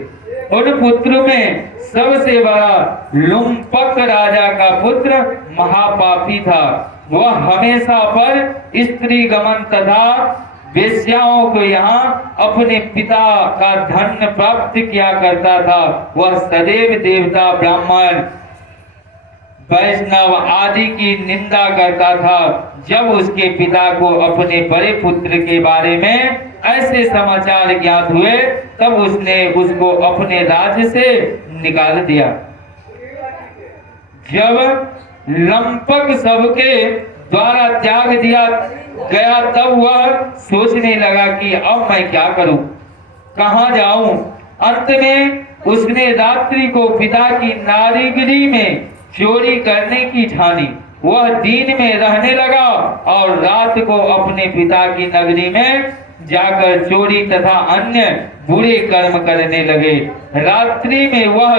उन पुत्र में सबसे बड़ा लुम्पक राजा का पुत्र महापापी था। वह हमेशा पर स्त्री गमन तथा वेश्याओं को यहाँ अपने पिता का धन प्राप्त किया करता था। वह सदैव देवता, ब्राह्मण, वैष्णव आदि की निंदा करता था। जब उसके पिता को अपने बड़े पुत्र के बारे में ऐसे समाचार ज्ञात हुए तब उसने उसको अपने राज्य से निकाल दिया। जब लंपक सबके द्वारा त्याग दिया गया तब वह सोचने लगा कि अब मैं क्या करूं, कहां जाऊं। अंत में उसने रात्रि को पिता की नारीगिरी में चोरी करने की ठानी। वह दिन में रहने लगा और रात को अपने पिता की नगरी में जाकर चोरी तथा अन्य बुरे कर्म करने लगे। रात्रि में वह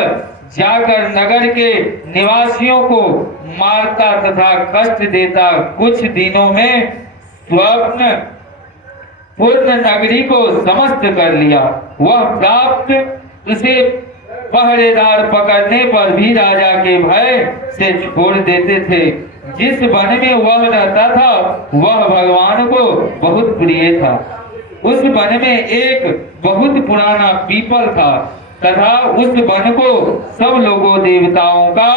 जाकर नगर के निवासियों को मारता तथा कष्ट देता। कुछ दिनों में स्वप्न पूर्ण नगरी को समस्त कर लिया। वह प्राप्त उसे पहरेदार पकड़ने पर भी राजा के भय से छोड़ देते थे। जिस वन में वह रहता था वह भगवान को बहुत प्रिय था। उस वन में एक बहुत पुराना पीपल था तथा उस वन को सब लोगों देवताओं का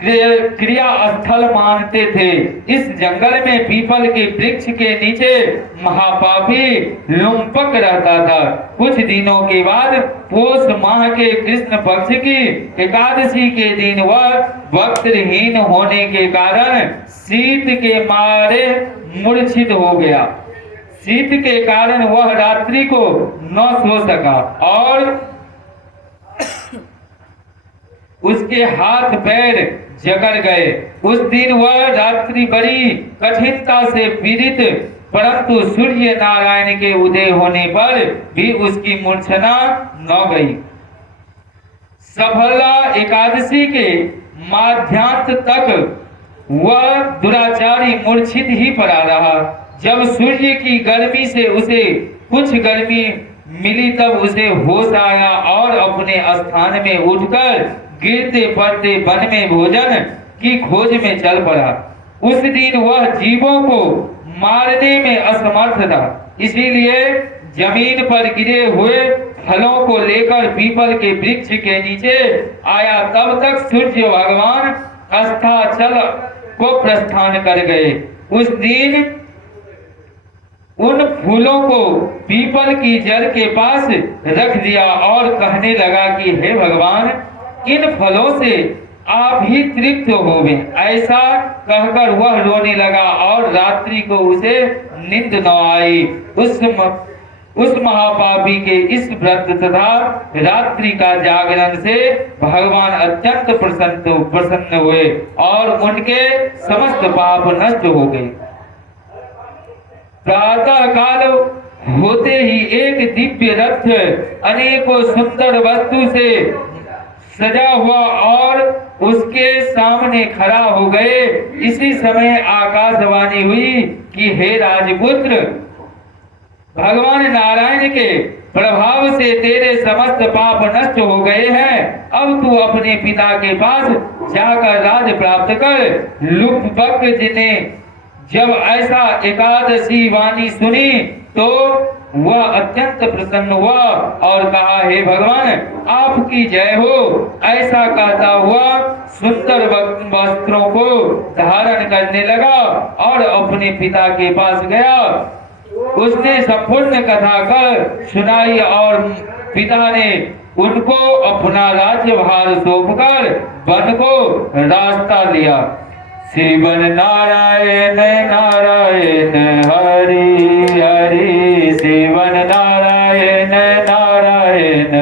क्रिया स्थल मानते थे। इस जंगल में पीपल के वृक्ष के नीचे महापापी लुम्पक रहता था। कुछ दिनों के बाद पौष माह के कृष्ण पक्ष की एकादशी के दिन वह वस्त्रहीन होने के कारण शीत के मारे मूर्छित हो गया। शीत के कारण वह रात्रि को न सो सका और उसके हाथ पैर जकड़ गए। उस दिन वह रात्रि बड़ी कठिनता से पीड़ित, परंतु सूर्य नारायण के उदय होने पर भी उसकी मूर्छना न गई। सफला एकादशी के माध्यांत तक वह दुराचारी मूर्छित ही पड़ा रहा। जब सूर्य की गर्मी से उसे कुछ गर्मी मिली तब उसे होश आया और अपने स्थान में उठकर गिरते पड़ते वन में भोजन की खोज में चल पड़ा। उस दिन वह जीवों को मारने में असमर्थ था, इसीलिए जमीन पर गिरे हुए फलों को लेकर पीपल के वृक्ष के नीचे आया। तब तक सूर्य भगवान अस्ताचल को प्रस्थान कर गए। उस दिन उन फूलों को पीपल की जड़ के पास रख दिया और कहने लगा कि हे भगवान, इन फलों से आप ही तृप्त होवे। ऐसा कहकर वह रोने लगा और रात्रि को उसे नींद न आई। उस महापापी के इस व्रत तथा रात्रि का जागरण से भगवान अत्यंत प्रसन्न हुए और उनके समस्त पाप नष्ट हो गए। प्रातः काल होते ही एक दिव्य रथ अनेकों सुंदर वस्तु से सजा हुआ और उसके सामने खड़ा हो गए। इसी समय आकाशवाणी हुई कि हे राजपुत्र, भगवान नारायण के प्रभाव से तेरे समस्त पाप नष्ट हो गए हैं। अब तू अपने पिता के पास जाकर राज प्राप्त कर। लुप्तबक ने जब ऐसा एकादशी वाणी सुनी तो वह अत्यंत प्रसन्न हुआ और कहा, हे भगवान, आपकी जय हो। ऐसा कहता हुआ सुंदर वस्त्रों को धारण करने लगा और अपने पिता के पास गया। उसने संपूर्ण कथा कर सुनाई और पिता ने उनको अपना राज्यभार सौंपकर वन को रास्ता लिया। शिवन नारायण नारायण हरि हरि, शिवन नारायण नारायण,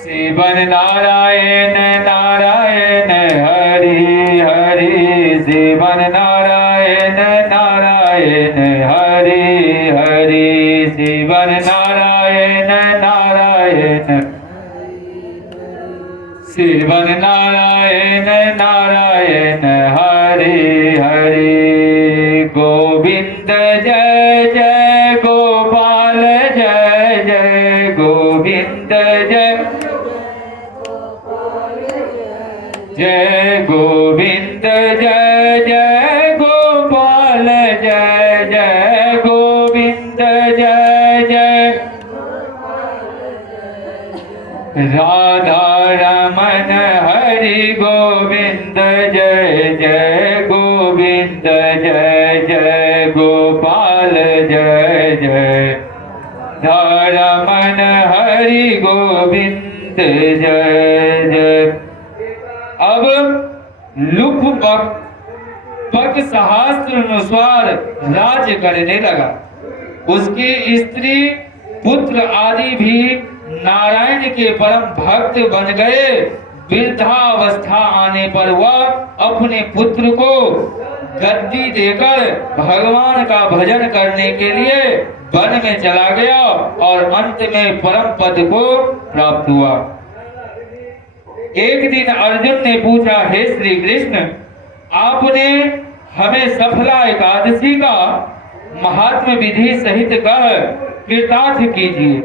शिवन नारायण नारायण हरि हरि, शिवन नारायण नारायण हरि हरि, शिवन नारायण नारायण, शिवन नारायण नारायण हरि हरि। गोविंद जय जय गोपाल जय जय गोविंद जय जय गोविंद जय जय गोपाल जय जय गोविंद जय जय। राधा रमन हरि गोविंद जय जय गोविंद जय जय गोपाल जय जय। रमन हरि गोविंद जय जय। अब लुप्तबक सहस्त्र अनुसार राज्य करने लगा। उसकी स्त्री पुत्र आदि भी नारायण के परम भक्त बन गए। वृद्धावस्था आने पर वह अपने पुत्र को गद्दी देकर भगवान का भजन करने के लिए वन में चला गया और अंत में परम पद को प्राप्त हुआ। एक दिन अर्जुन ने पूछा, हे श्री कृष्ण, आपने हमें सफला एकादशी का महात्म्य विधि सहित कह कृतार्थ कीजिए।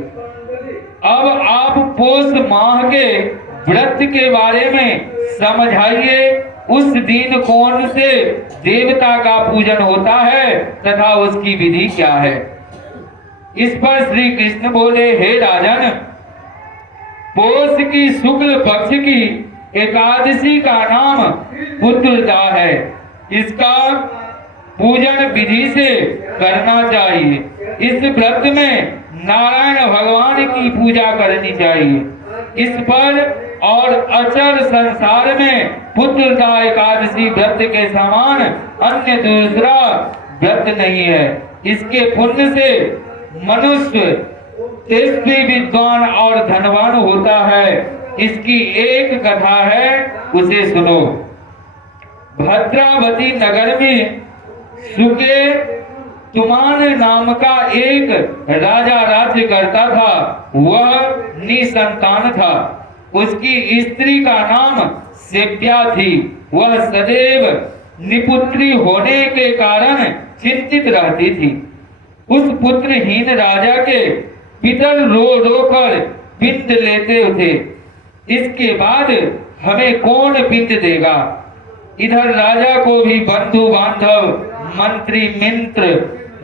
अब आप पोष माह के व्रत के बारे में समझाइए। उस दिन कौन से देवता का पूजन होता है तथा उसकी विधि क्या है। इस पर श्री कृष्ण बोले, हे राजन, पोष की शुक्ल पक्ष की एकादशी का नाम पुत्रदा है। इसका पूजन विधि से करना चाहिए। इस व्रत में नारायण भगवान की पूजा करनी चाहिए। इस पर और अचर संसार में पुत्रदा एकादशी व्रत के समान अन्य दूसरा व्रत नहीं है। इसके पुण्य से मनुष्य तेजस्वी, विद्वान और धनवान होता है। इसकी एक कथा है, उसे सुनो। भद्रावती नगर में सुके तुमान नाम का एक राजा राज्य करता था। वह निसंतान था। उसकी स्त्री का नाम सेव्या थी। वह सदैव निपुत्री होने के कारण चिंतित रहती थी। उस पुत्रहीन राजा के पितर रो रो कर पिंड लेते थे। इसके बाद हमें कौन पिंड देगा? इधर राजा को भी बंधु बांधव, मंत्री मित्र,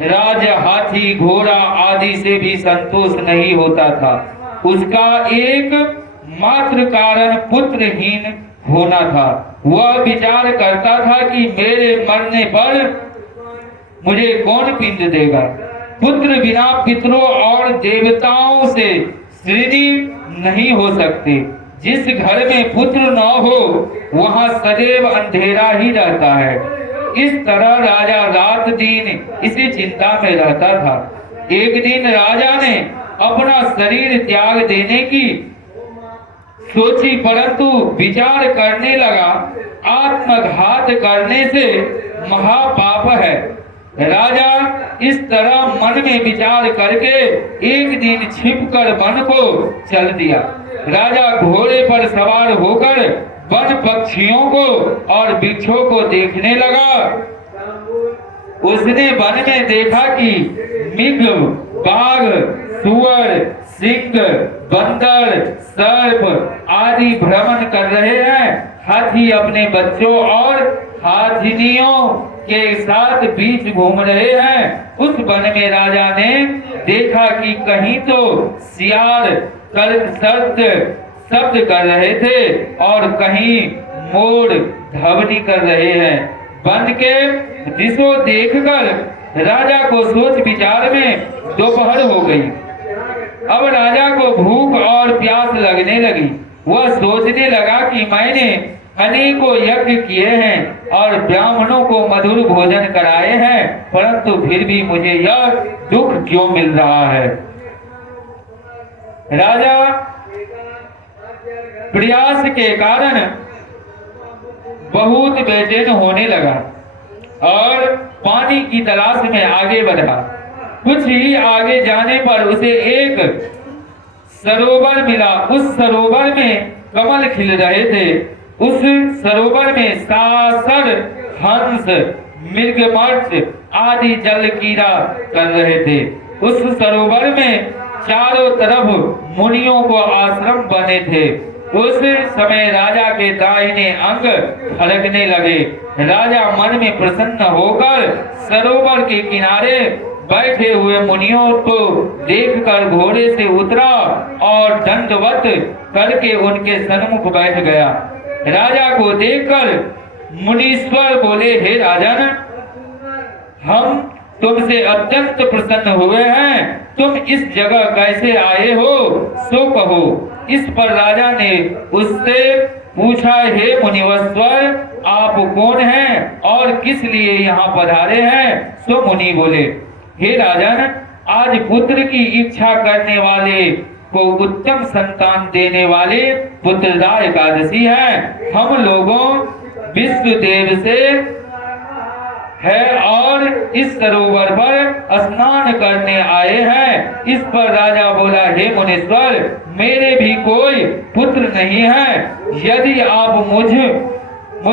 राज हाथी घोड़ा आदि से भी संतोष नहीं होता था। उसका एक मात्र कारण पुत्रहीन होना था। वह विचार करता था कि मेरे मरने पर मुझे कौन पिंड देगा। पुत्र बिना पितरों और देवताओं से श्रेणी नहीं हो सकते। जिस घर में पुत्र न हो वहां सदैव अंधेरा ही रहता है। इस तरह राजा रात दिन इसी चिंता में रहता था। एक दिन राजा ने अपना शरीर त्याग देने की सोची, परंतु विचार करने लगा आत्मघात करने से महापाप है। राजा इस तरह मन में विचार करके एक दिन छिपकर वन को चल दिया। राजा घोड़े पर सवार होकर वन पक्षियों को और वृक्षों को देखने लगा। उसने वन में देखा कि मृग, बाघ, सुअर, सिंह, बंदर, सर्प आदि भ्रमण कर रहे हैं। हाथी अपने बच्चों और हाथिनियों के साथ बीच घूम रहे हैं। उस वन में राजा ने देखा कि कहीं तो सियार शब्द कर रहे थे और कहीं मोर धवनी कर रहे हैं। वन के दृश्यों देखकर राजा को सोच विचार में दोपहर हो गई। अब राजा को भूख और प्यास लगने लगी। वह सोचने लगा कि मैंने अनेकों यज्ञ किए हैं और ब्राह्मणों को मधुर भोजन कराए हैं, परंतु फिर भी मुझे यह दुख क्यों मिल रहा है। राजा प्रयास के कारण बहुत बेचैन होने लगा और पानी की तलाश में आगे बढ़ा। कुछ ही आगे जाने पर उसे एक सरोवर मिला। उस सरोवर में कमल खिल रहे थे। उस सरोवर में सासर, हंस, मृगमर्च आदि जल कीड़ा कर रहे थे। उस सरोवर में चारों तरफ मुनियों को आश्रम बने थे। उस समय राजा के दाहिने अंग फड़कने लगे। राजा मन में प्रसन्न होकर सरोवर के किनारे बैठे हुए मुनियों को देखकर घोड़े से उतरा और दंडवत करके उनके सन्मुख बैठ गया। राजा को देखकर मुनीश्वर बोले, हे राजन, हम तुमसे अत्यंत प्रसन्न हुए हैं। तुम इस जगह कैसे आए हो सो कहो। इस पर राजा ने उससे पूछा, हे मुनिश्वर, आप कौन हैं और किस लिए यहाँ पधारे हैं? सो मुनि बोले, हे राजन, आज पुत्र की इच्छा करने वाले को उत्तम संतान देने वाले पुत्रदा एकादशी है। हम लोगों विश्व देव से है और इस सरोवर पर स्नान करने आए हैं। इस पर राजा बोला, हे मुनीश्वर, मेरे भी कोई पुत्र नहीं है। यदि आप मुझ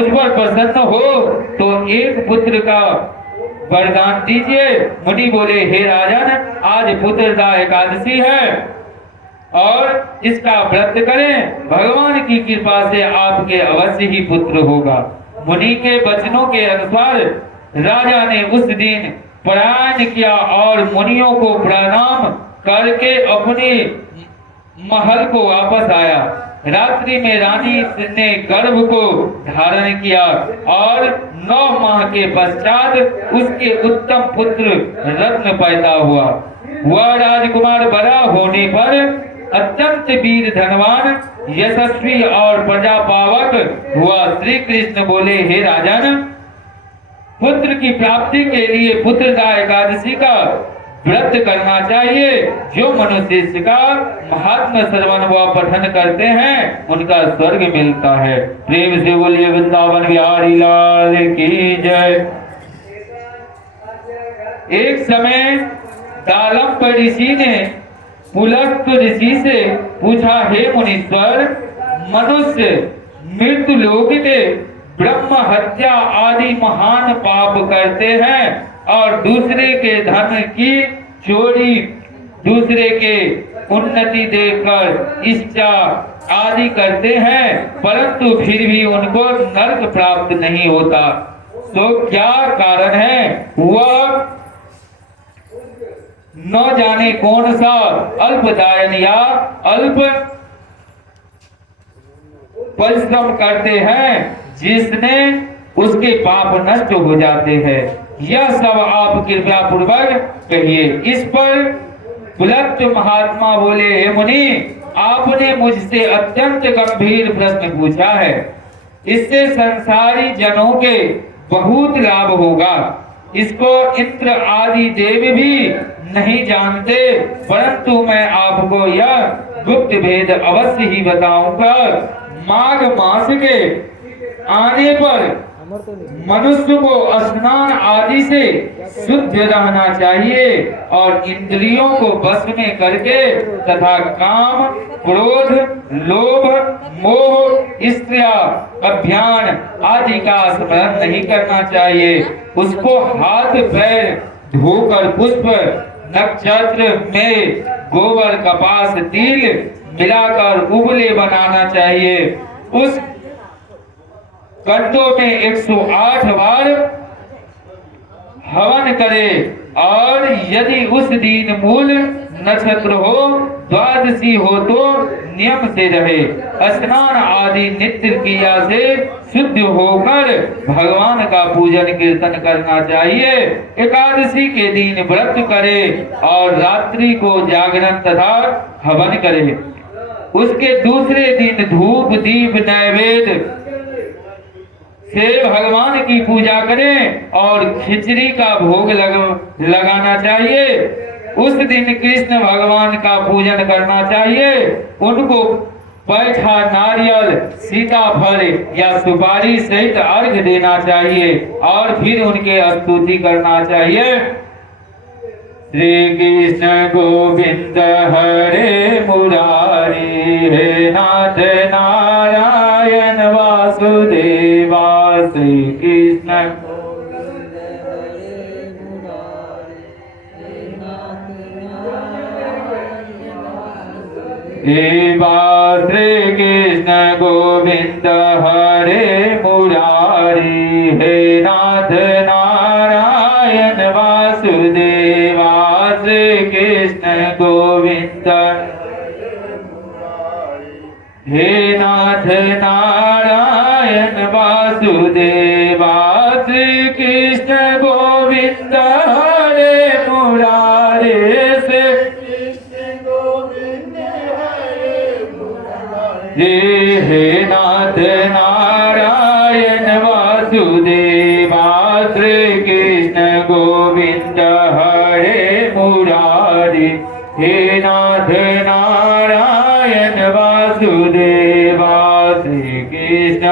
पर प्रसन्न हो तो एक पुत्र का वरदान दीजिए। मुनि बोले, हे राजन, आज पुत्रदा एकादशी है और इसका व्रत करें। भगवान की कृपा से आपके अवश्य ही पुत्र होगा। मुनि के वचनों के अनुसार राजा ने उस दिन प्रयाण किया और मुनियों को प्रणाम करके अपने महल को वापस आया। रात्रि में रानी ने गर्भ को धारण किया और 9 माह के पश्चात उसके उत्तम पुत्र रत्न पैदा हुआ। वह राजकुमार बड़ा होने पर अत्यंत वीर, धनवान, यशस्वी और प्रजापावक हुआ। श्री कृष्ण बोले, हे राजन, पुत्र की प्राप्ति के लिए पुत्रदा एकादशी का व्रत करना चाहिए। जो मनुष्य इसका महात्मा श्रवण व पठन करते हैं उनका स्वर्ग मिलता है। प्रेम से बोलिए वृंदावन बिहारी लाल की जय। एक समय दालम्ब ऋषि ने पुलस्त ऋषि से पूछा, हे मुनीश्वर, मनुष्य मृत्यु लोक के ब्रह्म हत्या आदि महान पाप करते हैं और दूसरे के धन की चोरी, दूसरे के उन्नति देखकर इच्छा आदि करते हैं, परंतु फिर भी उनको नरक प्राप्त नहीं होता। तो क्या कारण है? वह न जाने कौन सा अल्पदायन या अल्प परिश्रम करते हैं, जिसने उसके पाप नष्ट हो जाते हैं। यह सब आप कृपया पूर्वक कहिए। इस पर पुलत्य महात्मा बोले, हे मुनि, आपने मुझसे अत्यंत गंभीर प्रश्न पूछा है। इससे संसारी जनों के बहुत लाभ होगा। इसको इंद्र आदि देव भी नहीं जानते, परंतु मैं आपको यह गुप्त भेद अवश्य ही बताऊंगा। माघ मास के आने पर मनुष्य को स्नान आदि से शुद्ध रहना चाहिए और इंद्रियों को वश में करके तथा काम, क्रोध, लोभ, मोह, स्त्रियां, अभिमान आदि का स्मरण नहीं करना चाहिए। उसको हाथ पैर धोकर पुष्प नक्षत्र में गोबर, कपास, तिल मिलाकर उबले बनाना चाहिए। उस कंटों में 108 बार हवन करे और यदि उस दिन मूल नक्षत्र हो, द्वादशी हो तो नियम से रहे। स्नान आदि नित्य क्रिया से शुद्ध होकर भगवान का पूजन कीर्तन करना चाहिए। एकादशी के दिन व्रत करे और रात्रि को जागरण तथा हवन करे। उसके दूसरे दिन धूप, दीप, नैवेद्य से भगवान की पूजा करें और खिचड़ी का भोग लगाना चाहिए। उस दिन कृष्ण भगवान का पूजन करना चाहिए। उनको पैठा, नारियल, सीताफल या सुपारी सहित अर्घ देना चाहिए और फिर उनके स्तुति करना चाहिए। श्री कृष्ण गोविंद हरे मुरारी, हे नाथ नारायण वासुदेवा। श्री कृष्ण श्री कृष्ण गोविंद हरे मुरारी, हे नाथ नारायण वासुदेवा। श्री कृष्ण गोविंद हे नाथ नारायण वासुदेवा। श्री कृष्ण गोविंद हरे मुरारी, हे नाथ नारायण वासुदेवा। श्री कृष्ण गोविंद हरे मुरारी, हे नाथ नारायण वासुदेवा। श्री कृष्ण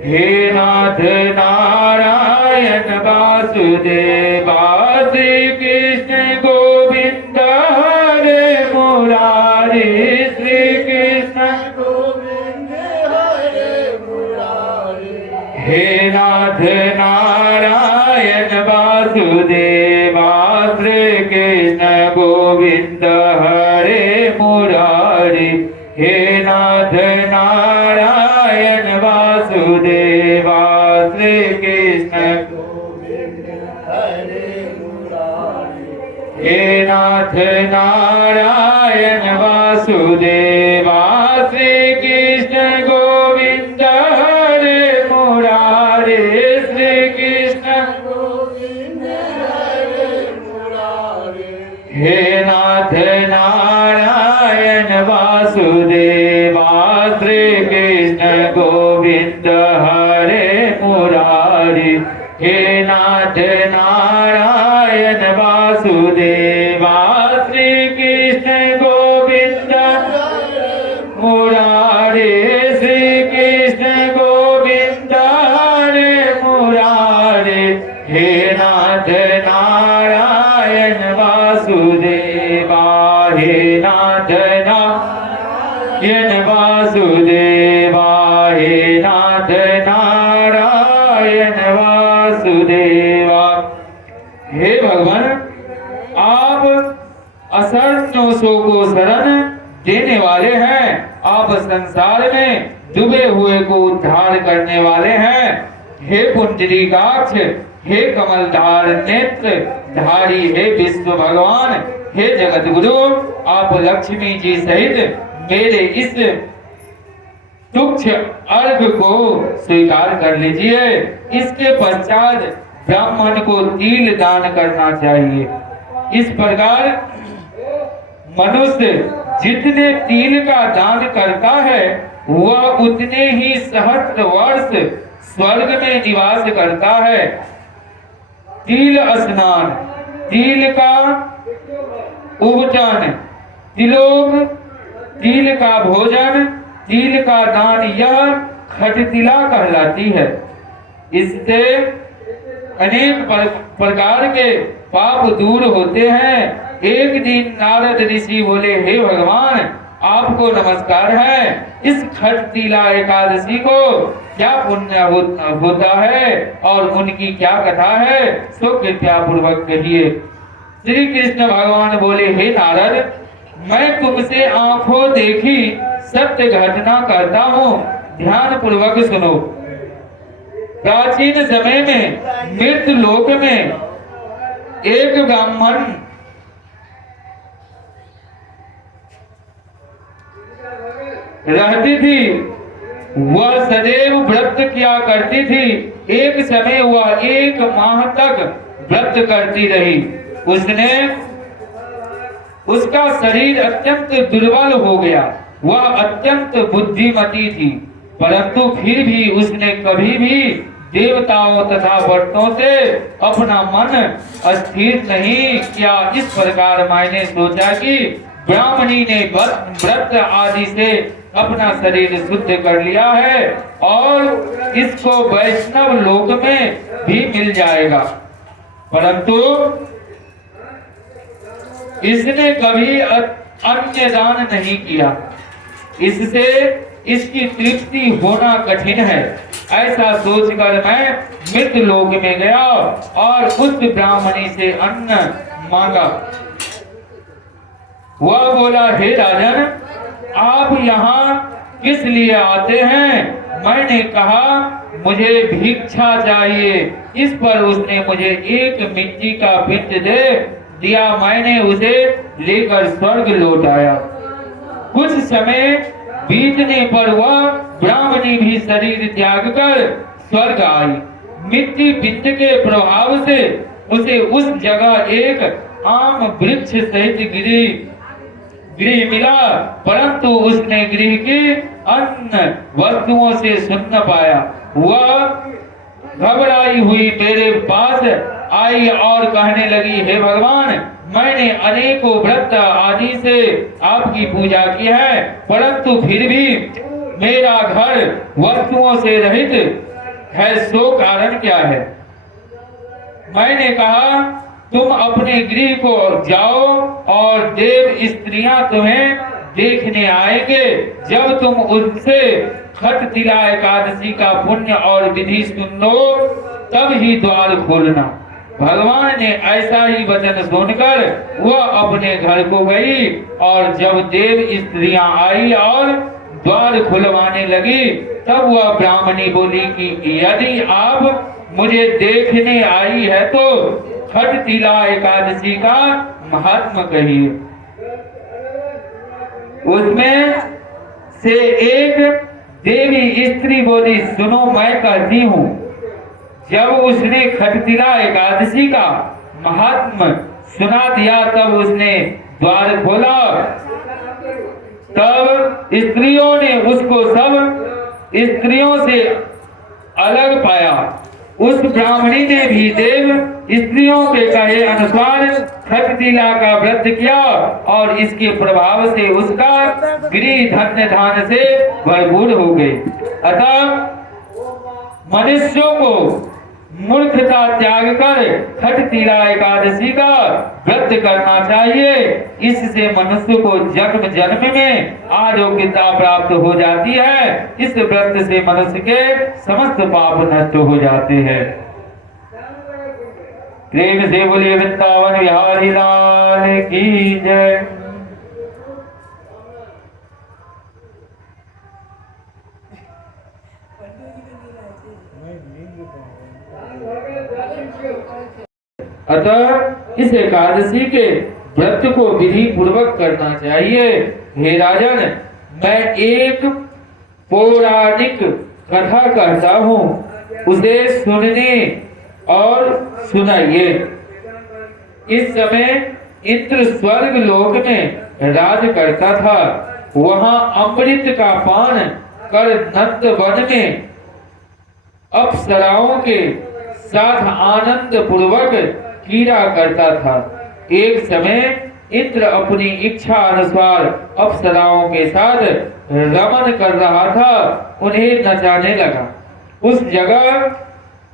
हे नाथ नारायण वासुदेवा। श्री कृष्ण गोविंद हरे मुरारी, श्री कृष्ण गोविंद हरे मुरारी, हे नाथ नारायण वासुदेवा। श्री कृष्ण गोविंद हरे मुरारी, हे नाथ नारायण वासुदेवा। श्री कृष्ण हे नाथ नारायण वासुदेवा। श्री कृष्ण गोविंद हरे मुरारी, श्री कृष्ण गोविंद हरे मुरारी, हे नाथ नारायण वासुदेवा। श्री कृष्ण गोविंद हरे मुरारी, हे नाथ नारायण वासुदेवा। श्री कृष्ण गोविंद मुरारी, श्री कृष्ण गोविंद हरे मुरारी, हे नाथ नारायण वासुदेवा। हे नाथ नारायण वासुदेवा, हे नाथ नारायण वासुदेवा। आप संसार में डूबे हुए को उद्धार करने वाले हैं। हे पुंडरीकाक्ष, हे कमलधार नेत्र धारी, हे विश्व भगवान, हे जगत गुरु, आप लक्ष्मी जी सहित मेरे इस तुच्छ अर्घ को स्वीकार कर लीजिए। इसके पश्चात ब्राह्मण को तिल दान करना चाहिए। इस प्रकार मनुष्य जितने तिल का दान करता है वह उतने ही सहस्त्र वर्ष स्वर्ग में निवास करता है। तिल स्नान, तिल का उपटन, तिलोक, तिल का भोजन, तिल का दान, यह खटतिला कहलाती है। इससे अनेक प्रकार के पाप दूर होते हैं। एक दिन नारद ऋषि बोले, हे भगवान, आपको नमस्कार है। इस खटतिला एकादशी को क्या पुण्य होता है और उनकी क्या कथा है, सो कृपया पूर्वक कहिए। श्री कृष्ण भगवान बोले, हे नारद, मैं तुमसे आंखों देखी सत्य घटना करता हूँ, ध्यान पूर्वक सुनो। प्राचीन समय में मृत लोक में एक ब्राह्मण रहती थी। वह सदैव व्रत किया करती थी। एक समय वह 1 माह तक व्रत करती रही। उसका शरीर अत्यंत दुर्बल हो गया। वह अत्यंत बुद्धिमती थी, परंतु फिर भी उसने कभी भी देवताओं तथा भक्तों से अपना मन अस्थिर नहीं किया। इस प्रकार मैंने सोचा कि ब्राह्मणी ने व्रत आदि से अपना शरीर शुद्ध कर लिया है और इसको वैष्णव लोक में भी मिल जाएगा, परंतु इसने कभी अन्य दान नहीं किया। इससे इसकी तृप्ति होना कठिन है। ऐसा सोचकर मैं मृत लोक में गया और उस ब्राह्मणी से अन्न मांगा। वह बोला, हे राजन, आप यहाँ किस लिए आते हैं? मैंने कहा, मुझे भिक्षा चाहिए। इस पर उसने मुझे एक मिट्टी का पिंड दे दिया। मैंने उसे लेकर स्वर्ग लौट आया। कुछ समय बीतने पर वह ब्राह्मणी भी शरीर त्याग कर स्वर्ग आई। मिट्टी पिंड के प्रभाव से उसे उस जगह एक आम वृक्ष सहित गृह मिला, परंतु उसने गृह की अन्य वस्तुओं से सुन न पाया। वह घबराई हुई मेरे पास आई और कहने लगी, हे भगवान, मैंने अनेकों व्रत आदि से आपकी पूजा की है, परंतु फिर भी मेरा घर वस्तुओं से रहित है, सो कारण क्या है? मैंने कहा, तुम अपने गृह को जाओ और देव स्त्रियां तुम्हें देखने आएंगे। जब तुम उनसे खटतिला एकादशी का पुण्य और विधि सुन लो, तब ही द्वार खोलना। भगवान ने ऐसा ही वचन सुनकर वह अपने घर को गई और जब देव स्त्रियां आई और द्वार खुलवाने लगी, तब वह ब्राह्मणी बोली कि यदि आप मुझे देखने आई है तो खटतिला एकादशी का महात्मा कहिए। उसमें से एक देवी स्त्री बोली, सुनो, मैं कहती हूँ। जब उसने खटतिला एकादशी का महात्मा सुना दिया, तब उसने द्वार खोला। तब स्त्रियों ने उसको सब स्त्रियों से अलग पाया। उस ब्राह्मणी ने भी देव स्त्रियों के कहे अनुसार खटतिला का व्रत किया और इसके प्रभाव से उसका गृह धन्य धान से भरपूर हो गए। अतः मनुष्यों को मूर्खता त्याग कर खटतिला एकादशी का व्रत करना चाहिए। इससे मनुष्य को जन्म जन्म में आरोग्यता प्राप्त हो जाती है। इस व्रत से मनुष्य के समस्त पाप नष्ट हो जाते हैं। प्रेम से बोलिए वृंदावन बिहारी लाल की जय। अतः इस एकादशी के व्रत को विधि पूर्वक करना चाहिए। हे राजन, मैं एक पौराणिक कथा कहता हूँ, उसे सुनने और सुनाइए। इस समय इंद्र स्वर्ग लोक में राज करता था। वहां अमृत का पान कर नंद वन में अप्सराओं के साथ आनंद पूर्वक क्रीड़ा करता था। एक समय इंद्र अपनी इच्छा अनुसार अप्सराओं के साथ रमन कर रहा था, उन्हें नचाने लगा। उस जगह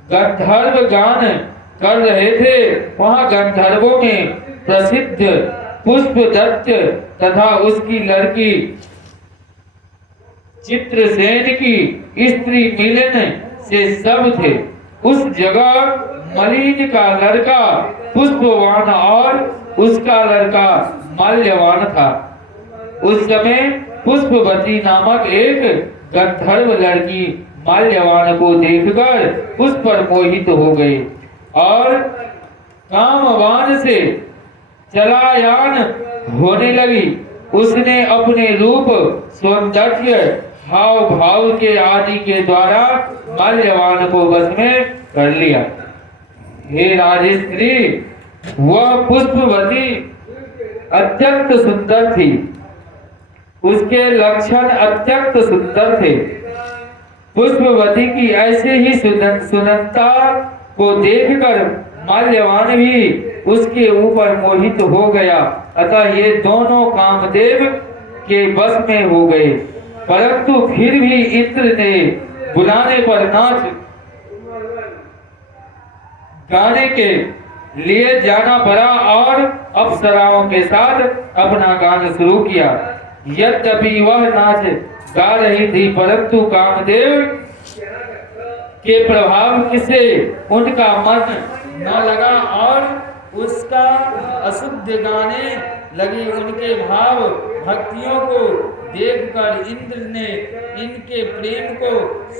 गंधर्व गान कर रहे थे। वहां गंधर्वों में प्रसिद्ध पुष्पदत्त तथा उसकी लड़की चित्रसेन की स्त्री मिलन से सब थे। उस जगह मलिन का लड़का पुष्पवान और उसका लड़का माल्यवान था। उस समय पुष्पवती नामक एक गंधर्व लड़की माल्यवान को देखकर उस पर मोहित हो गई और कामवान से चलायमान होने लगी। उसने अपने रूप, सौंदर्य, हाव भाव के आदि के द्वारा माल्यवान को वश में कर लिया। हे राजस्त्री, वह पुष्पवती अत्यंत सुंदर थी। उसके लक्षण अत्यंत सुंदर थे। पुष्पवती की ऐसे ही सुंदरता को देखकर माल्यवान भी उसके ऊपर मोहित हो गया। अतः ये दोनों कामदेव के वश में हो गए। परंतु फिर भी इंद्र ने बुलाने पर नाच गाने के लिए जाना पड़ा और अप्सराओं के साथ अपना गान शुरू किया। यद्यपि वह नाच गा रही थी, परंतु कामदेव के प्रभाव से उनका मन न लगा और उसका अशुद्ध गाने लगी। उनके भाव भक्तियों को देखकर इंद्र ने इनके प्रेम को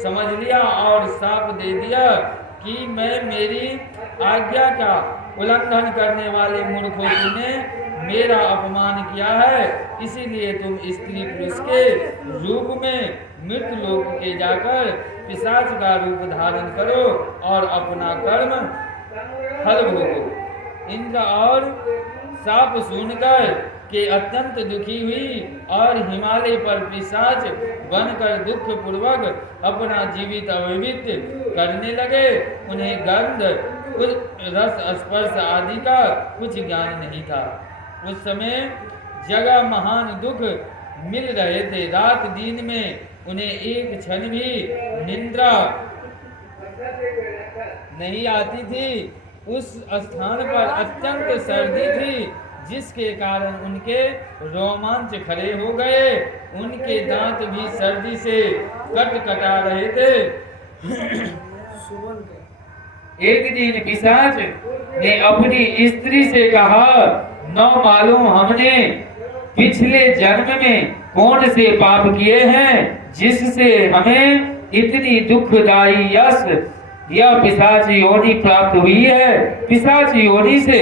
समझ लिया और शाप दे दिया कि मैं मेरी आज्ञा का उल्लंघन करने वाले मूर्खों ने मेरा अपमान किया है, इसीलिए तुम स्त्री पुरुष के रूप में मृत्यु लोक के जाकर पिशाच का रूप धारण करो और अपना कर्म फल भोगो। इंद्र और शाप सुनकर के अत्यंत दुखी हुई और हिमालय पर पिशाच बनकर दुख पूर्वक अपना जीवित अवैवित करने लगे। उन्हें गंध, रस, स्पर्श आदि का कुछ ज्ञान नहीं था। उस समय जगह महान दुख मिल रहे थे। रात दिन में उन्हें एक क्षण भी निद्रा नहीं आती थी। उस स्थान पर अत्यंत सर्दी थी, जिसके कारण उनके रोमांच खड़े हो गए। उनके दांत भी सर्दी से कटकटा रहे थे। एक दिन पिशाच ने अपनी स्त्री से कहा, न मालूम हमने पिछले जन्म में कौन से पाप किए हैं जिससे हमें इतनी दुखदायी यश या पिशाच योनि प्राप्त हुई है। पिशाच योनि से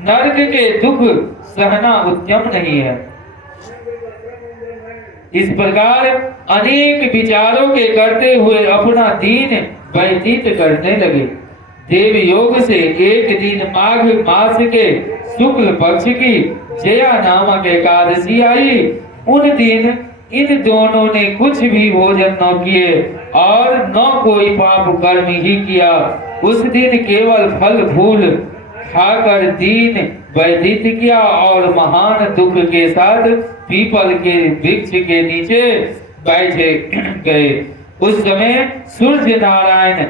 नरक के दुख सहना उद्यम नहीं है। इस प्रकार अनेक विचारों के करते हुए अपना दिन व्यतीत करने लगे। देव योग से एक दिन माघ मास के शुक्ल पक्ष की जया नामक एकादशी आई। उन दिन इन दोनों ने कुछ भी भोजन न किए और न कोई पाप कर्म ही किया। उस दिन केवल फल फूल खाकर दिन व्यतीत किया और महान दुख के साथ पीपल के वृक्ष के नीचे बैठे गए। उस समय सूर्य नारायण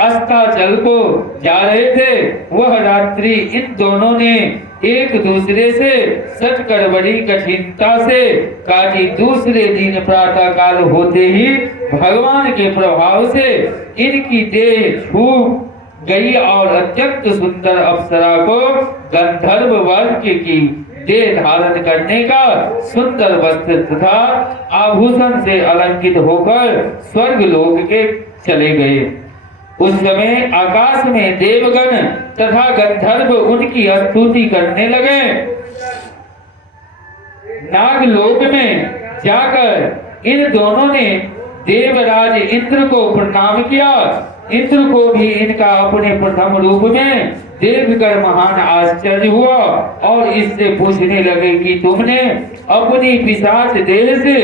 अस्ताचल को जा रहे थे। वह रात्रि इन दोनों ने एक दूसरे से सटकर बड़ी कठिनता से काटी। दूसरे दिन प्रातः काल होते ही भगवान के प्रभाव से इनकी देह छूट गई और अत्यंत सुंदर अप्सरा को गंधर्व वर्ग की देह धारण करने का सुंदर वस्त्र तथा आभूषण से अलंकित होकर स्वर्ग लोक के चले गए। उस समय आकाश में देवगण तथा गंधर्व उनकी स्तुति करने लगे। नागलोक में जाकर इन दोनों ने देवराज इंद्र को प्रणाम किया। इंद्र को भी इनका अपने प्रथम रूप में देखकर महान आश्चर्य हुआ और इससे पूछने लगे कि तुमने अपनी पिशाच देह से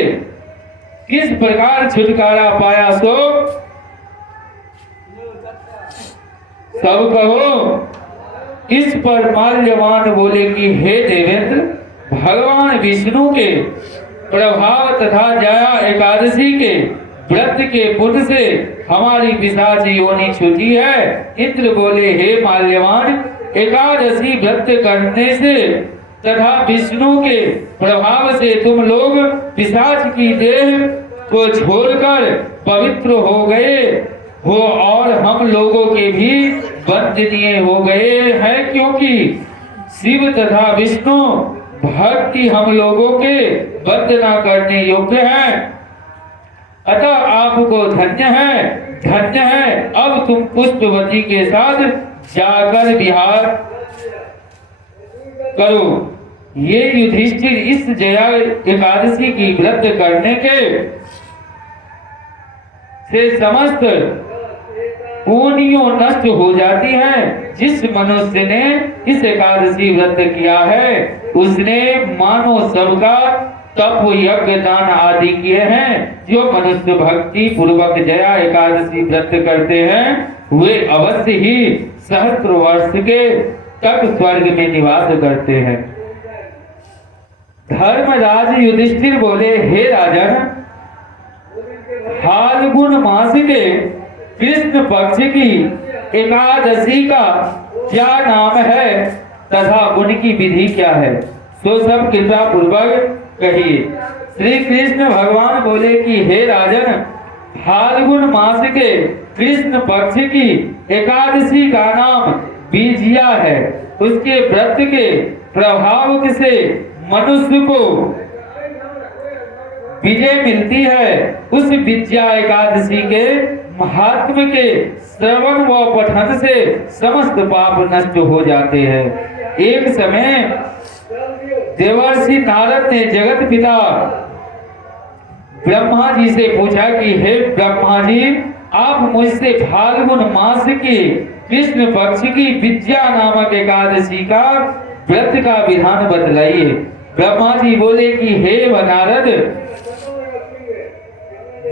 किस प्रकार छुटकारा पाया। सो सब कहो। इस पर माल्यवान बोले कि हे देवेंद्र, भगवान विष्णु के प्रभाव तथा जया एकादशी के व्रत के पुण्य से हमारी पिशाच योनि छूटी है। इंद्र बोले हे माल्यवान, एकादशी व्रत करने से तथा विष्णु के प्रभाव से तुम लोग पिशाच की देह को छोड़कर पवित्र हो गए हो और हम लोगों के भी वंदनीय हो गए हैं, क्योंकि शिव तथा विष्णु भक्ति हम लोगों के वंदना करने योग्य है। अतः आपको धन्य है, धन्य है। अब तुम पुष्पवती के साथ जाकर विहार करो। ये युधिष्ठिर इस जया एकादशी की व्रत करने के से समस्त पूर्णियों नष्ट हो जाती हैं। जिस मनुष्य ने इस एकादशी व्रत किया है उसने मानो सबका तप यज्ञ दान आदि किए हैं। जो मनुष्य भक्ति पूर्वक जया एकादशी व्रत करते हैं वे अवश्य ही सहस्त्र वर्ष के तक स्वर्ग में निवास करते हैं। धर्मराज युधिष्ठिर बोले हे राजन, फाल्गुन मास के कृष्ण पक्ष की एकादशी का क्या नाम है तथा उनकी विधि क्या है, सो सब कृपा पूर्वक कहिए। श्री कृष्ण भगवान बोले कि हे राजन, फाल्गुन मास के कृष्ण पक्ष की एकादशी का नाम बीजिया है। उसके व्रत के प्रभाव से मनुष्य को विजय मिलती है। उस विद्या एकादशी के महात्म के श्रवण व पठन से समस्त पाप नष्ट हो जाते हैं। एक समय देवर्षि नारद ने जगत पिता ब्रह्मा जी से पूछा कि हे ब्रह्मा जी, आप मुझसे फाल्गुन मास की कृष्ण पक्ष की विद्या नामक एकादशी का व्रत का विधान बतलाइए। ब्रह्मा जी बोले कि हे नारद,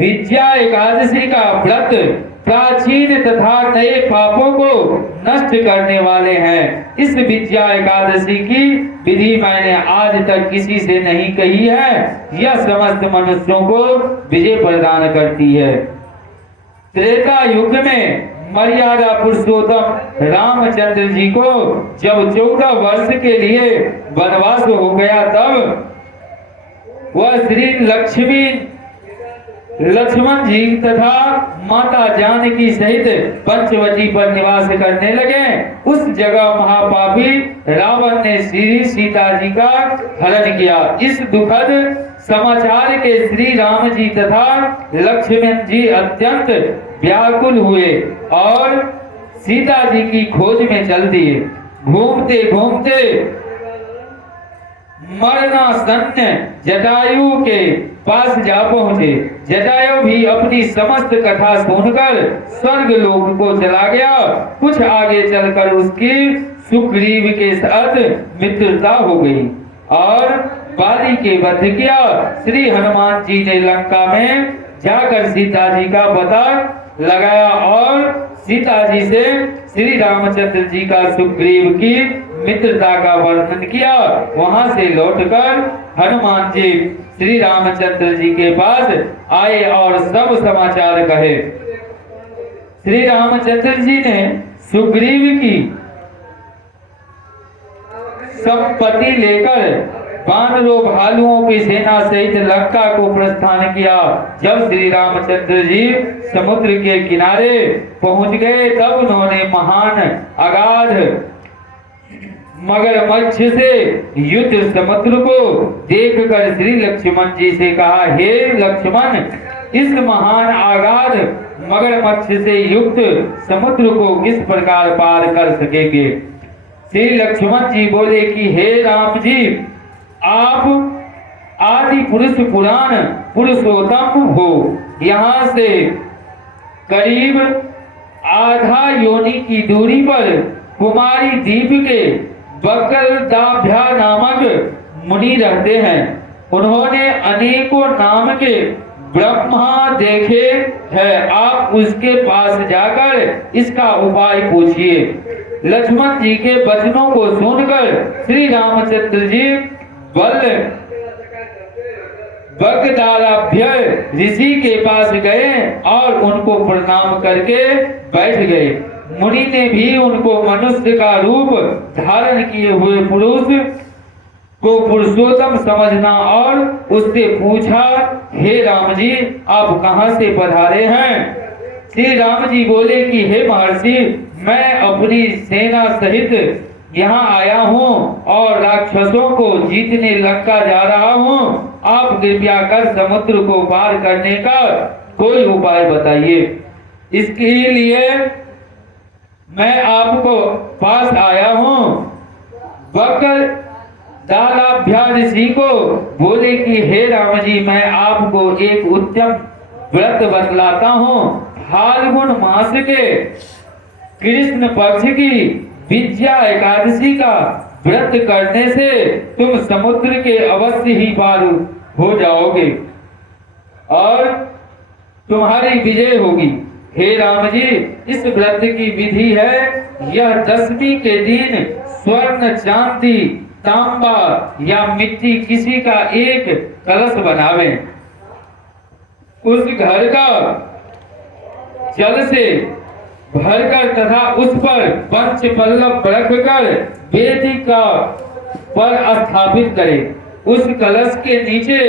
विद्या एकादशी का व्रत प्राचीन तथा नए पापों को नष्ट करने वाले हैं। इस विद्या एकादशी की विधि मैंने आज तक किसी से नहीं कही है। यह समस्त मनुष्यों को विजय प्रदान करती है। त्रेता युग में मर्यादा पुरुषोत्तम रामचंद्र जी को जब 14 वर्ष के लिए वनवास हो गया, तब वह श्री लक्ष्मण जी तथा माता जानकी सहित पंचवटी पर निवास करने लगे। उस जगह महापापी रावण ने श्री सीता जी का हरण किया। इस दुखद समाचार के श्री राम जी तथा लक्ष्मण जी अत्यंत व्याकुल हुए और सीता जी की खोज में चल दिए। घूमते घूमते मरणासन्न जटायु के पास जा पहुंचे। जटायु भी अपनी समस्त कथा सुनकर स्वर्ग लोक को चला गया। कुछ आगे चलकर उसकी सुग्रीव के साथ मित्रता हो गई और बाली के वध किया। श्री हनुमान जी ने लंका में जाकर सीता जी का पता लगाया और सीता जी से श्री रामचंद्र जी का सुग्रीव की मित्रता का वर्णन किया। वहां से लौटकर हनुमान जी श्री रामचंद्र जी के पास आए और सब समाचार कहे। श्री रामचंद्र जी ने सुग्रीव की संपत्ति लेकर वानरों भालुओं की सेना सहित लंका को प्रस्थान किया। जब श्री रामचंद्र जी समुद्र के किनारे पहुंच गए, तब उन्होंने महान अगाध मगरमच्छ से युद्ध समुद्र को देखकर श्री लक्ष्मण जी से कहा, हे लक्ष्मण, इस महान आगाध मगरमच्छ से युक्त समुद्र को किस प्रकार पार कर सकेंगे। श्री लक्ष्मण जी बोले कि हे राम जी, आप आदि पुरुष पुराण पुरुषोत्तम हो। यहाँ से करीब आधा योनि की दूरी पर कुमारी द्वीप के बकरदाभ्या नामक मुनि रहते हैं। उन्होंने अनेकों नाम के ब्रह्मा देखे हैं। आप उसके पास जाकर इसका उपाय पूछिए। लक्ष्मण जी के वचनों को सुनकर श्री रामचंद्र जी बकदाराभ्य ऋषि के पास गए और उनको प्रणाम करके बैठ गए। मुनि ने भी उनको मनुष्य का रूप धारण किए हुए पुरुष को पुरुषोत्तम समझना और उससे पूछा, हे राम जी, आप कहाँ से पधारे हैं। श्री राम जी बोले कि हे महर्षि, मैं अपनी सेना सहित यहाँ आया हूँ और राक्षसों को जीतने लंका जा रहा हूँ। आप कृपया कर समुद्र को पार करने का कोई उपाय बताइए। इसके लिए मैं आपको पास आया हूँ। बकर दालाभ्या ऋषि को बोले कि हे राम जी, मैं आपको एक उत्तम व्रत बतलाता हूँ। फाल्गुन मास के कृष्ण पक्ष की विद्या एकादशी का व्रत करने से तुम समुद्र के अवश्य ही पार हो जाओगे और तुम्हारी विजय होगी। हे राम जी, इस व्रत की विधि है, यह दशमी के दिन स्वर्ण, चांदी, तांबा या मिट्टी किसी का एक कलश बनावे, उस घर का जल से भरकर तथा उस पर पंच पल्लव रखकर वेदिका पर स्थापित करे। उस कलश के नीचे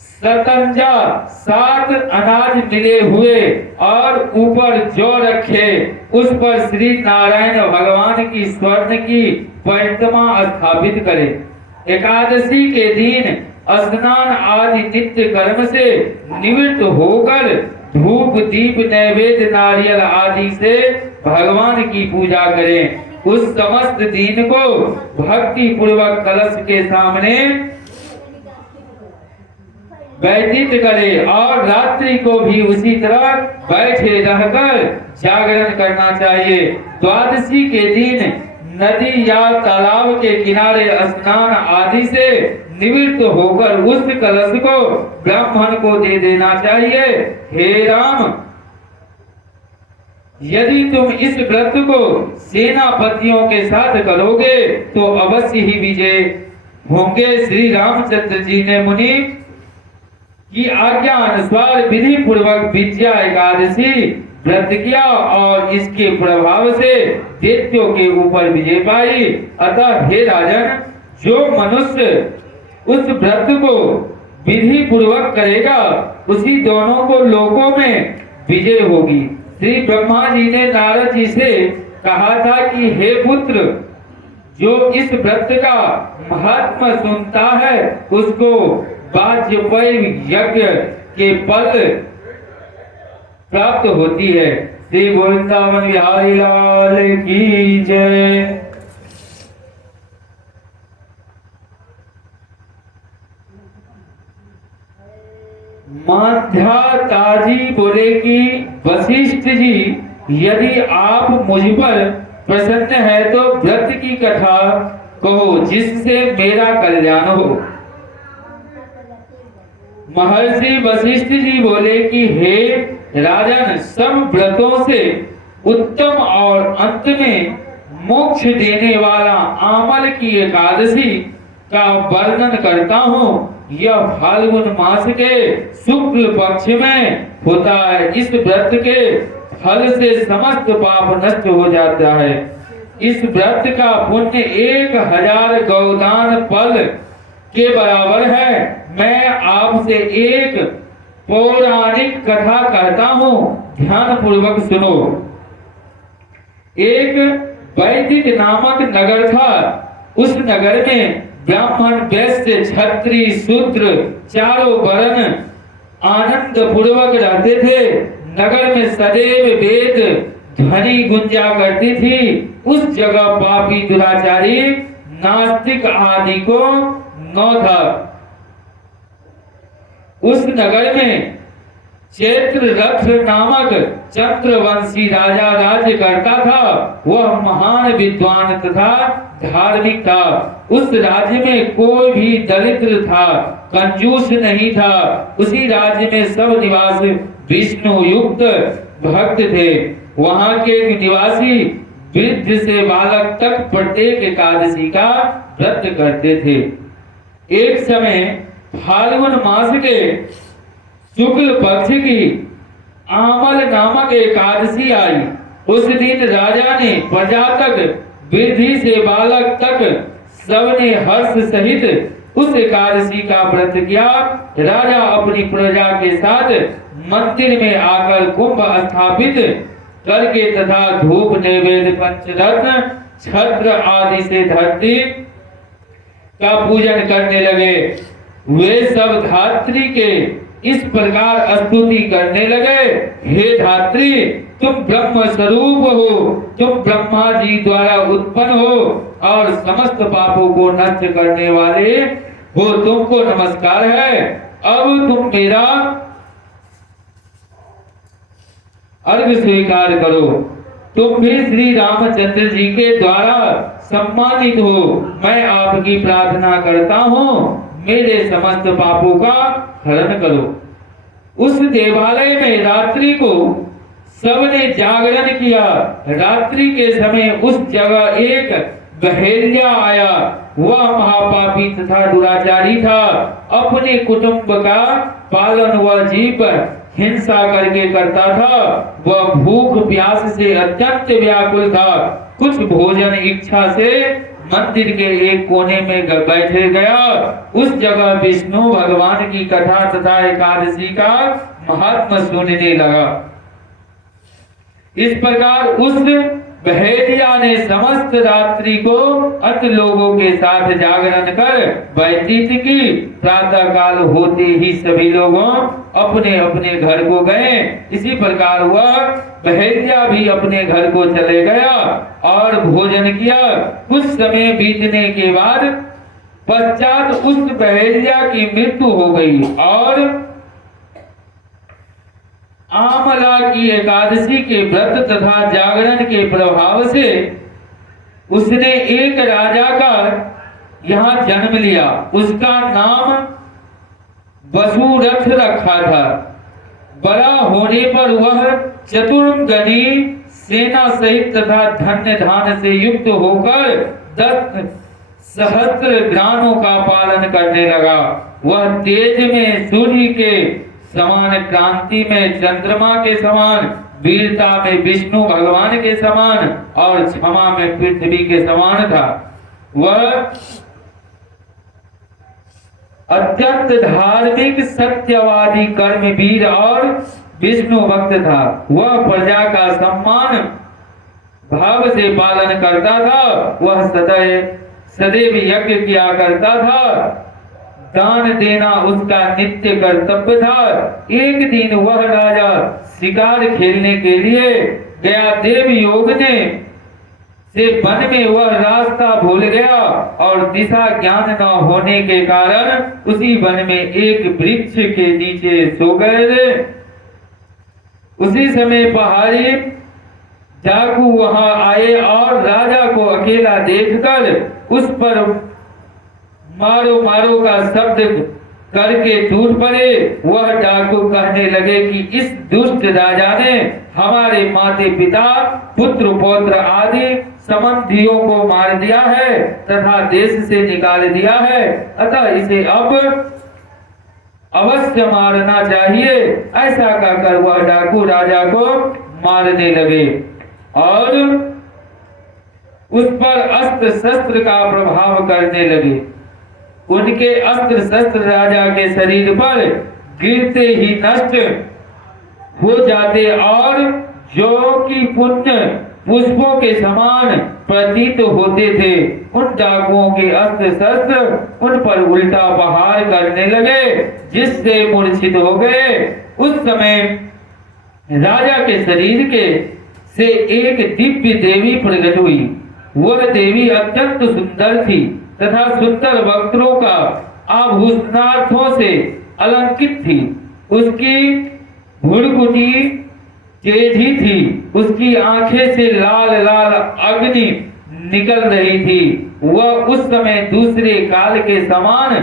सतंजा 7 अनाज मिले हुए और ऊपर जौ रखे। उस पर श्री नारायण भगवान की स्वर्ण की प्रतिमा स्थापित करे। एकादशी के दिन स्नान आदि नित्य कर्म से निवृत्त होकर धूप, दीप, नैवेद्य, नारियल आदि से भगवान की पूजा करें। उस समस्त दिन को भक्ति पूर्वक कलश के सामने व्यतीत करे और रात्रि को भी उसी तरह बैठे रहकर जागरण करना चाहिए। द्वादशी के दिन नदी या तालाब के किनारे स्नान आदि से निवृत्त होकर उस कलश को ब्राह्मण को दे देना चाहिए। हे राम, यदि तुम इस व्रत को सेनापतियों के साथ करोगे तो अवश्य ही विजय होंगे। श्री रामचंद्र जी ने मुनि की आज्ञा अनुसार विधि पूर्वक विद्या एकादशी व्रत किया और इसके प्रभाव से दैत्यों के ऊपर विजय पाई। अतः हे राजन, जो मनुष्य उस व्रत को विधि पूर्वक करेगा उसी दोनों को लोकों में विजय होगी। श्री ब्रह्मा जी ने नारद जी से कहा था कि हे पुत्र, जो इस व्रत का महत्व सुनता है उसको वाजपेयी यज्ञ के फल प्राप्त होती है। श्री वृंदावन बिहारी लाल की जय। माध्याताजी बोले कि वशिष्ठ जी, यदि आप मुझ पर प्रसन्न है तो व्रत की कथा कहो जिससे मेरा कल्याण हो। महर्षि वशिष्ठ जी बोले कि हे राजन, सब व्रतों से उत्तम और अंत में मोक्ष देने वाला आमल की एकादशी का वर्णन करता हूँ। यह फाल्गुन मास के शुक्ल पक्ष में होता है। इस व्रत के फल से समस्त पाप नष्ट हो जाता है। इस व्रत का पुण्य 1000 गौदान फल के बराबर है। मैं आपसे एक पौराणिक कथा कहता हूँ, ध्यान पूर्वक सुनो। एक वैदिक नामक नगर था। उस नगर में ब्राह्मण, वैश्य, क्षत्रिय, शूद्र चारों वर्ण आनंद पूर्वक रहते थे। नगर में सदैव वेद ध्वनि गुंजा करती थी। उस जगह पापी, दुराचारी, नास्तिक आदि को न था। उस नगर में चैत्ररथ नामक चंद्रवंशी राजा राज्य करता था। वह महान विद्वान तथा धार्मिक था। उस राज्य में कोई भी दरिद्र था, कंजूस नहीं था। उसी राज्य में सब निवासी विष्णु युक्त भक्त थे। वहां के निवासी वृद्ध से बालक तक प्रत्येक एकादशी का व्रत करते थे। एक समय फाल्गुन मास के शुक्ल पक्ष की आमल नामक एकादशी आई। उस दिन राजा ने प्रजा तक, वृद्धि से बालक तक सबने हर्ष सहित उस एकादशी का व्रत किया। राजा अपनी प्रजा के साथ मंदिर में आकर कुंभ स्थापित करके तथा धूप, नैवेद्य, पंचरत्न, छत्र आदि से धरती का पूजन करने लगे। वे सब धात्री के इस प्रकार स्तुति करने लगे, हे धात्री, तुम ब्रह्म स्वरूप हो, तुम ब्रह्मा जी द्वारा उत्पन्न हो और समस्त पापों को नष्ट करने वाले हो, तुमको नमस्कार है। अब तुम मेरा अर्घ स्वीकार करो। तुम भी श्री रामचंद्र जी के द्वारा सम्मानित हो। मैं आपकी प्रार्थना करता हूँ, मेरे समस्त पापों का हरण करो। उस देवालय में रात्रि को सबने जागरण किया। रात्रि के समय उस जगह एक बहेलिया आया। वह महापापी तथा दुराचारी था। अपने कुटुंब का पालन वह जीव हिंसा करके करता था। वह भूख प्यास से अत्यंत व्याकुल था। कुछ भोजन इच्छा से मंदिर के एक कोने में बैठे गया। उस जगह विष्णु भगवान की कथा तथा एकादशी का महात्मा सुनने लगा। इस प्रकार उस बहेलिया ने समस्त रात्रि को अन्य लोगों के साथ जागरण कर व्यतीत की। प्रातः काल होते ही सभी लोगों अपने अपने घर को गए। इसी प्रकार वह बहेलिया भी अपने घर को चले गया और भोजन किया। कुछ समय बीतने के बाद पश्चात उस बहेलिया की मृत्यु हो गई और आमला की एकादशी के व्रत तथा जागरण के प्रभाव से उसने एक राजा का यहाँ जन्म लिया। उसका नाम वसुरथ रखा था। बड़ा होने पर वह चतुर्गनी सेना सहित तथा धन्य धान से युक्त होकर 10 सहस्त्र ग्राणों का पालन करने लगा। वह तेज में सूर्य के समान, क्रांति में चंद्रमा के समान, वीरता में विष्णु भगवान के समान और क्षमा में पृथ्वी के समान था। वह अत्यंत धार्मिक, सत्यवादी, कर्मवीर और विष्णु भक्त था। वह प्रजा का सम्मान भाव से पालन करता था। वह सदैव यज्ञ किया करता था। दान देना उसका नित्य कर्तव्य था। एक दिन वह राजा शिकार खेलने के लिए गया। देव योग ने से वन में वह रास्ता भूल गया और दिशा ज्ञान न होने के कारण उसी वन में एक वृक्ष के नीचे सो गए थे। उसी समय पहाड़ी डाकू वहां आए और राजा को अकेला देखकर उस पर मारो मारो का शब्द करके टूट पड़े। वह डाकू कहने लगे कि इस दुष्ट राजा ने हमारे माता पिता, पुत्र पौत्र आदि संबंधियों को मार दिया है तथा देश से निकाल दिया है। अतः इसे अब अवश्य मारना चाहिए। ऐसा कहकर वह डाकू राजा को मारने लगे और उस पर अस्त्र शस्त्र का प्रभाव करने लगे। उनके अस्त्र शस्त्र राजा के शरीर पर गिरते ही नष्ट हो जाते और जो कि पुण्य पुष्पों के समान प्रतीत होते थे। उन डाकुओं के अस्त्र शस्त्र उन पर उल्टा प्रहार करने लगे, जिससे मूर्छित हो गए। उस समय राजा के शरीर के से एक दिव्य देवी प्रकट हुई। वह देवी अत्यंत सुंदर थी तथा सुंदर वस्त्रों का आभूषणार्थों से अलंकृत थी। उसकी भुड़कुटी तेजी थी, उसकी आंखें से लाल लाल अग्नि निकल रही थी। वह उस समय दूसरे काल के समान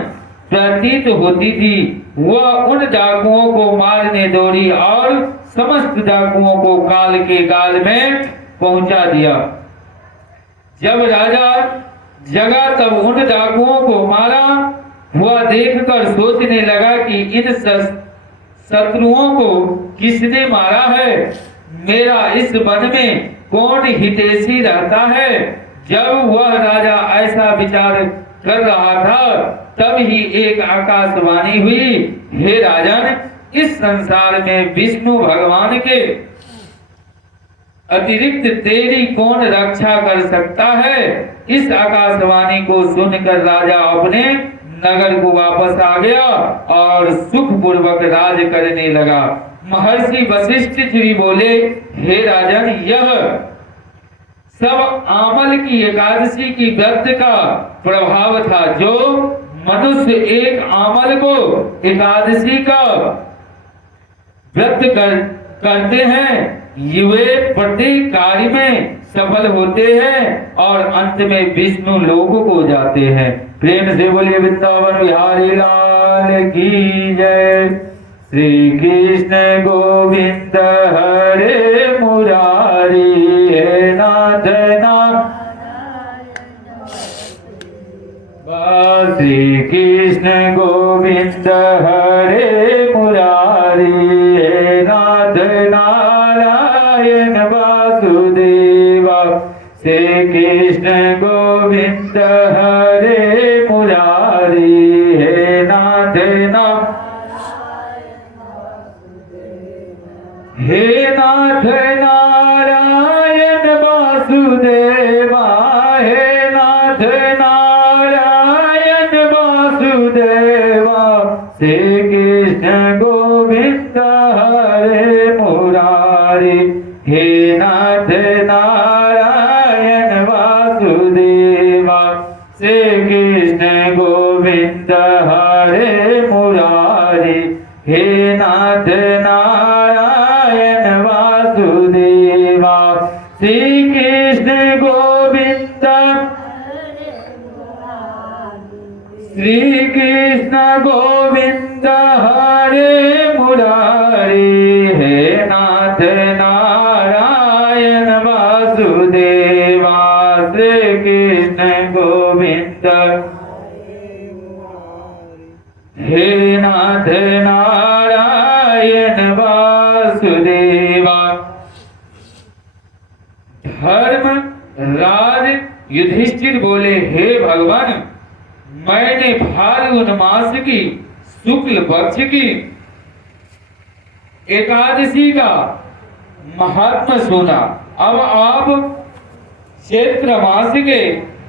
प्रतीत होती थी। वह उन डाकुओं को मारने दौड़ी और समस्त डाकुओं को काल के काल में पहुंचा दिया। जब राजा जगा तब उन डाकुओं को मारा हुआ देखकर सोचने लगा कि इन शत्रुओं को किसने मारा है। मेरा इस वन में कौन हितैषी रहता है। जब वह राजा ऐसा विचार कर रहा था, तब ही एक आकाशवाणी हुई, हे राजन, इस संसार में विष्णु भगवान के अतिरिक्त तेरी कौन रक्षा कर सकता है। इस आकाशवाणी को सुनकर राजा अपने नगर को वापस आ गया और सुख पूर्वक राज करने लगा। महर्षि वशिष्ठ जी बोले, हे राजन, यह सब आमल की एकादशी की व्रत का प्रभाव था। जो मनुष्य एक आमल को एकादशी का व्रत करते हैं, वे प्रत्येक कार्य में सफल होते हैं और अंत में विष्णु लोक को जाते हैं। प्रेम से बोलिए वृंदावन बिहारी लाल की जय। श्री कृष्ण गोविंद हरे मुरारी, हे नाथ श्री कृष्ण गोविंद हरे मुरारी, हे नाथ नारायण वासुदेवा। श्री कृष्ण गोविंद हरे मुरारी, हे नाथ हे नाथ नारायण वासुदेवा, हे नाथ नारायण वासुदेवा। श्री कृष्ण गोविंद हरे मुरारी, हे नाथ नारायण वासुदेवा। श्री कृष्ण गोविंद हरे मुरारी, हे नाथ नारायण वासुदेवा। श्री कृष्ण गोविंद श्री कृष्ण गोविंद हरे मुरारी, हे नाथ नारायण वासुदेवा। श्री कृष्ण गोविंद हे नाथ नारायण वासुदेवा। धर्म राज युधिष्ठिर बोले, हे भगवान, मैंने फाल्गुन मास की शुक्ल पक्ष की एकादशी का महात्मा सुना। अब आप चैत्र मास के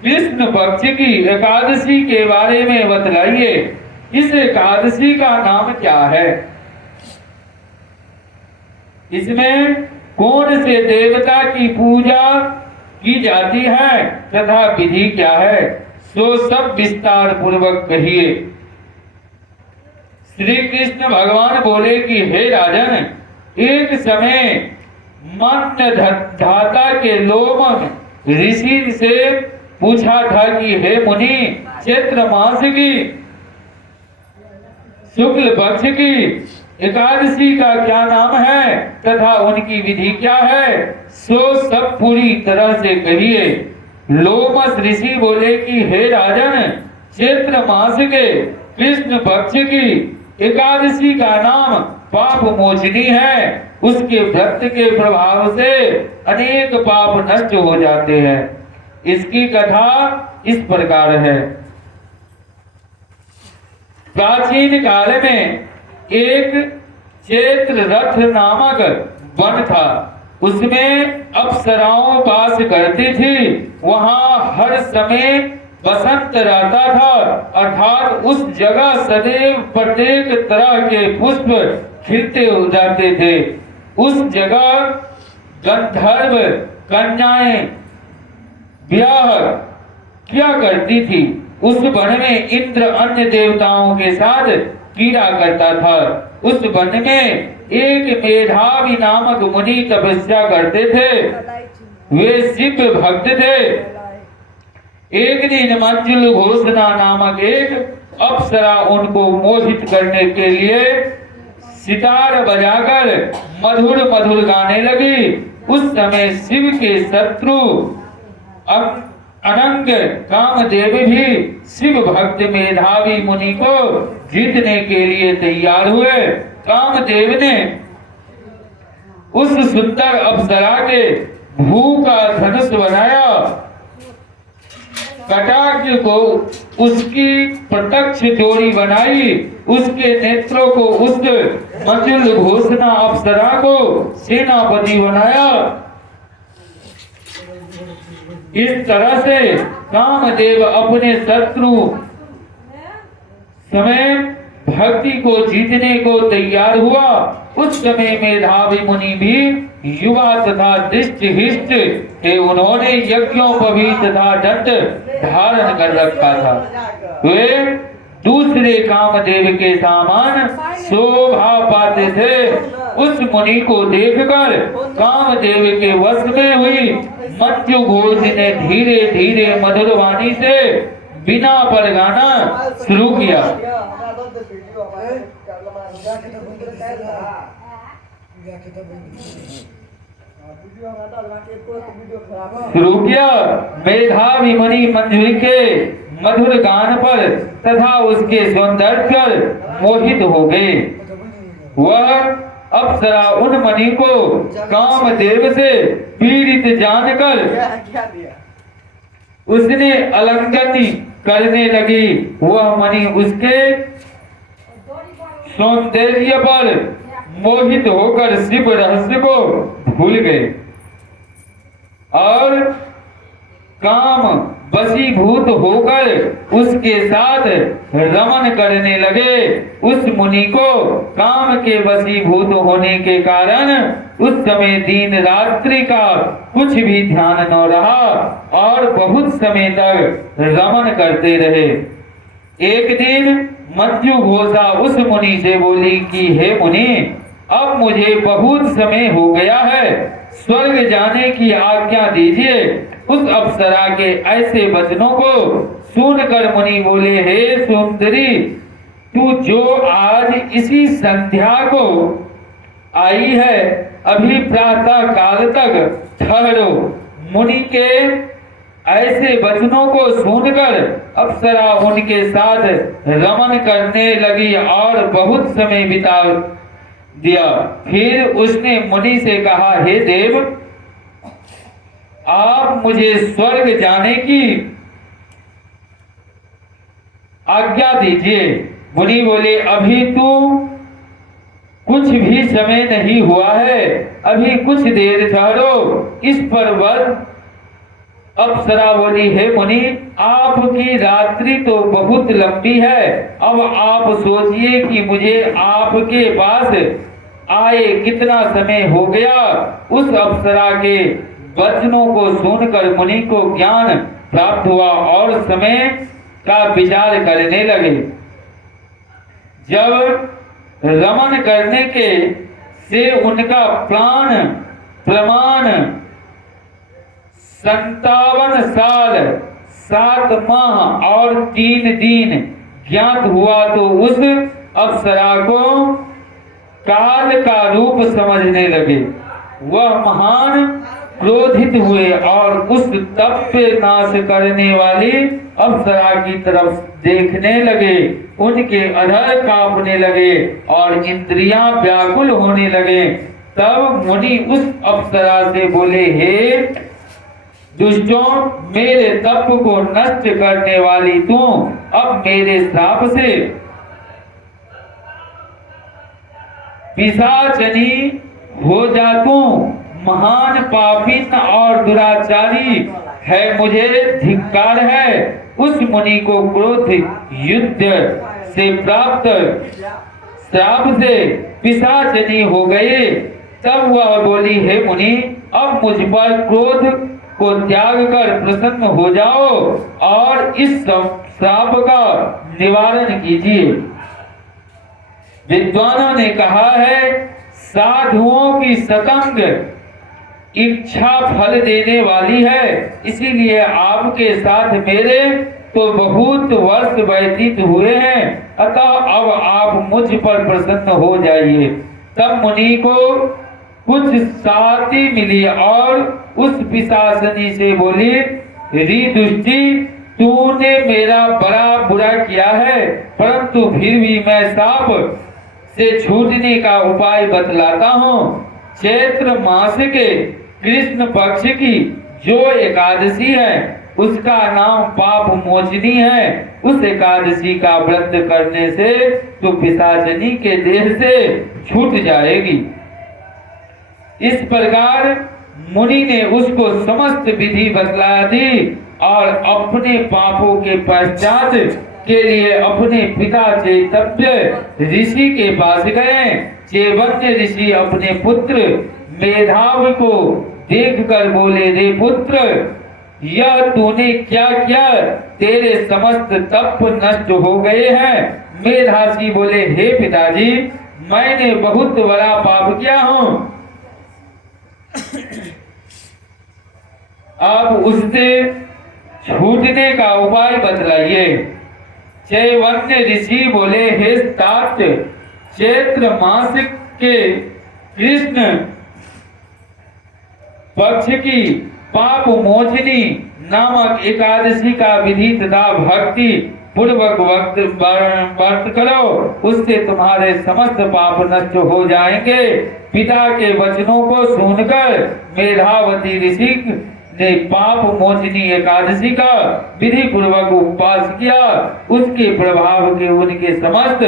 कृष्ण पक्ष की एकादशी के बारे में बतलाइए। इस एकादशी का नाम क्या है? इसमें कौन से देवता की पूजा की जाती है तथा विधि क्या है, सो सब विस्तार पूर्वक कहिए। श्री कृष्ण भगवान बोले कि हे राजन, एक समय मन धाता के लोमन ऋषि से पूछा था कि हे मुनि, चैत्र मास की शुक्ल पक्ष की एकादशी का क्या नाम है तथा उनकी विधि क्या है, सो सब पूरी तरह से कहिए। लोमस ऋषि बोले कि हे राजन, चैत्र मास के कृष्ण पक्ष की एकादशी का नाम पाप मोचनी है। उसके व्रत के प्रभाव से अनेक पाप नष्ट हो जाते हैं। इसकी कथा इस प्रकार है। प्राचीन काल में एक चैत्र रथ नामक वन था। उसमें अप्सराओं वास करती थी। वहां हर समय बसंत रहता था, अर्थात उस जगह सदैव प्रत्येक तरह के पुष्प खिलते हो जाते थे। उस जगह गंधर्व कन्याएं ब्याह किया करती थी। उस वन में इंद्र अन्य देवताओं के साथ क्रीड़ा करता था। उस वन में एक मेधावी नामक मुनि तपस्या करते थे। वे शिव भक्त थे। एक दिन मंजुल घोषणा नामक एक अप्सरा उनको मोहित करने के लिए सितार बजाकर मधुर मधुर गाने लगी। उस समय शिव के शत्रु अनंग कामदेव भी शिव भक्त मेधावी मुनि को जीतने के लिए तैयार हुए। कामदेव ने उस सुंदर अप्सरा के भू का धनुष बनाया। कटाक्ष को उसकी प्रत्यक्ष जोड़ी बनाई। उसके नेत्रों को उस मंजुल घोषणा अप्सरा को सेनापति बनाया। इस तरह से कामदेव अपने शत्रु समय भक्ति को जीतने को तैयार हुआ। उस समय मेधावी मुनि भी युवा तथा दृष्ट हिष्ट थे। उन्होंने यज्ञोपवीत तथा दंड धारण कर रखा था। वे दूसरे कामदेव के समान शोभा पाते थे। उस मुनि को देखकर कामदेव के वश में हुई मंजू घोष ने धीरे धीरे मधुर वाणी से बिना पर गाना शुरू किया। मेधावी मुनि मंजूरी के मधुर गान पर तथा उसके सौंदर्य पर मोहित हो गए। वह अप्सरा उन मणि को कामदेव से पीड़ित जानकर उसने आलिंगन करने लगी। वह मणि उसके सौंदर्य पर मोहित होकर शिव रहस्य को भूल गए और काम वशीभूत होकर उसके साथ रमन करने लगे। उस मुनि को काम के वशीभूत होने के कारण उस समय दिन रात्रि का कुछ भी ध्यान न रहा और बहुत समय तक रमन करते रहे। एक दिन मंजू घोषा उस मुनि से बोली कि हे मुनि, अब मुझे बहुत समय हो गया है, स्वर्ग जाने की आज्ञा दीजिए। उस अप्सरा के ऐसे वचनों को सुनकर मुनि बोले, हे सुंदरी, तू जो आज इसी संध्या को आई है, अभी प्रातः काल तक ठहरो। मुनि के ऐसे वचनों को सुनकर अप्सरा उनके साथ रमन करने लगी और बहुत समय बिता दिया। फिर उसने मुनि से कहा, हे देव, आप मुझे स्वर्ग जाने की आज्ञा दीजिए। मुनि बोले, अभी तो कुछ भी समय नहीं हुआ है, अभी कुछ देर ठहरो। इस पर वह अप्सरा बोली, हे मुनि, आपकी रात्रि तो बहुत लंबी है। अब आप सोचिए कि मुझे आपके पास आए कितना समय हो गया। उस अप्सरा के वचनों को सुनकर मुनि को ज्ञान प्राप्त हुआ और समय का विचार करने लगे। जब रमन करने के से उनका प्रमाण 57 साल 7 माह और 3 दिन ज्ञात हुआ तो उस अप्सरा को काल का रूप समझने लगे। वह महान क्रोधित हुए और उस तप पे नाश करने वाली अप्सरा की तरफ देखने लगे। उनके अधर कांपने लगे और इंद्रियां व्याकुल होने लगे। तब मुनि उस अप्सरा से बोले, हे दुष्टों, मेरे तप को नष्ट करने वाली तू अब मेरे श्राप से पिशाचनी हो जा। तू महान पापिन और दुराचारी है, मुझे धिक्कार है। उस मुनि को क्रोध युद्ध से प्राप्त श्राप से पिशाचनी हो गए। तब वह बोली, हे मुनि, अब मुझ पर क्रोध को त्याग कर प्रसन्न हो जाओ और इस श्राप का निवारण कीजिए। विद्वानों ने कहा है, साधुओं की सतंग इच्छा फल देने वाली है, इसीलिए आपके साथ मेरे तो बहुत वर्ष व्यतीत हुए हैं, अतः अब आप मुझ पर प्रसन्न हो जाइए। तब मुनि को कुछ साथी मिली और उस पिशाचनी से बोली, री दुष्टि, तूने मेरा बड़ा बुरा किया है, परंतु फिर भी मैं साप से छूटने का उपाय बतलाता हूँ। चैत्र मास के कृष्ण पक्ष की जो एकादशी है उसका नाम पाप मोचनी है। उस एकादशी का व्रत करने से तो पिशाचनी के देह से छूट जाएगी। इस प्रकार मुनि ने उसको समस्त विधि बतला दी और अपने पापों के पश्चात के लिए अपने पिता चेतव्य ऋषि के पास गए। चेवन्य ऋषि अपने पुत्र मेधावी को देखकर बोले, रे पुत्र, यह तूने क्या किया? तेरे समस्त तप नष्ट हो गए हैं। मेधावी बोले, हे पिताजी, मैंने बहुत बड़ा पाप किया हूँ, अब उससे छूटने का उपाय बतलाइए। चैवन्य ऋषि बोले, हे तात, चैत्र मास के कृष्ण पक्ष की पाप मोचनी नामक एकादशी का विधि तथा भक्ति पूर्वक व्रत करो, उससे तुम्हारे समस्त पाप नष्ट हो जाएंगे। पिता के वचनों को सुनकर मेधावती ऋषि ने पाप मोचनी एकादशी का विधि पूर्वक उपवास किया। उसके प्रभाव के उनके समस्त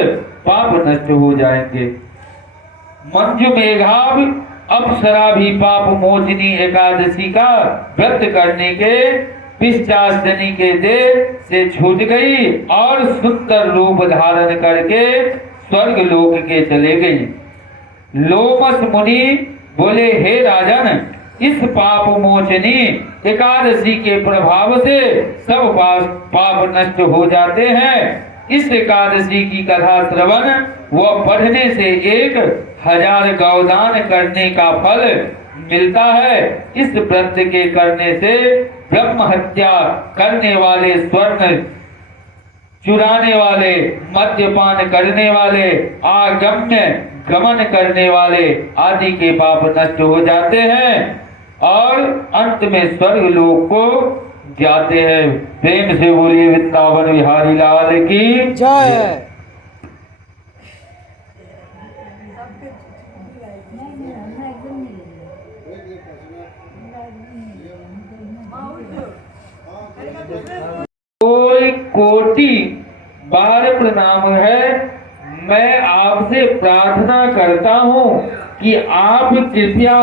पाप नष्ट हो जाएंगे। मंजू मेघाव अप्सरा भी पाप मोचनी एकादशी का व्रत करने के पिशाचनी के देह से छूट गई और सुंदर रूप धारण करके स्वर्ग लोक के चले गई। लोमस मुनि बोले, हे राजन, इस पाप मोचनी एकादशी के प्रभाव से सब पाप नष्ट हो जाते हैं। इस एकादशी की कथा श्रवण व पढ़ने से 1000 गौदान करने का फल मिलता है। इस व्रत के करने से ब्रह्म हत्या करने वाले, स्वर्ण चुराने वाले, मद्यपान करने वाले, आगम्य गमन करने वाले आदि के पाप नष्ट हो जाते हैं और अंत में स्वर्ग लोक को जाते हैं। प्रेम से बोलिए वृंदावन बिहारी लाल की जय। कोई कोटि बार प्रणाम है। मैं आपसे प्रार्थना करता हूँ कि आप कृपया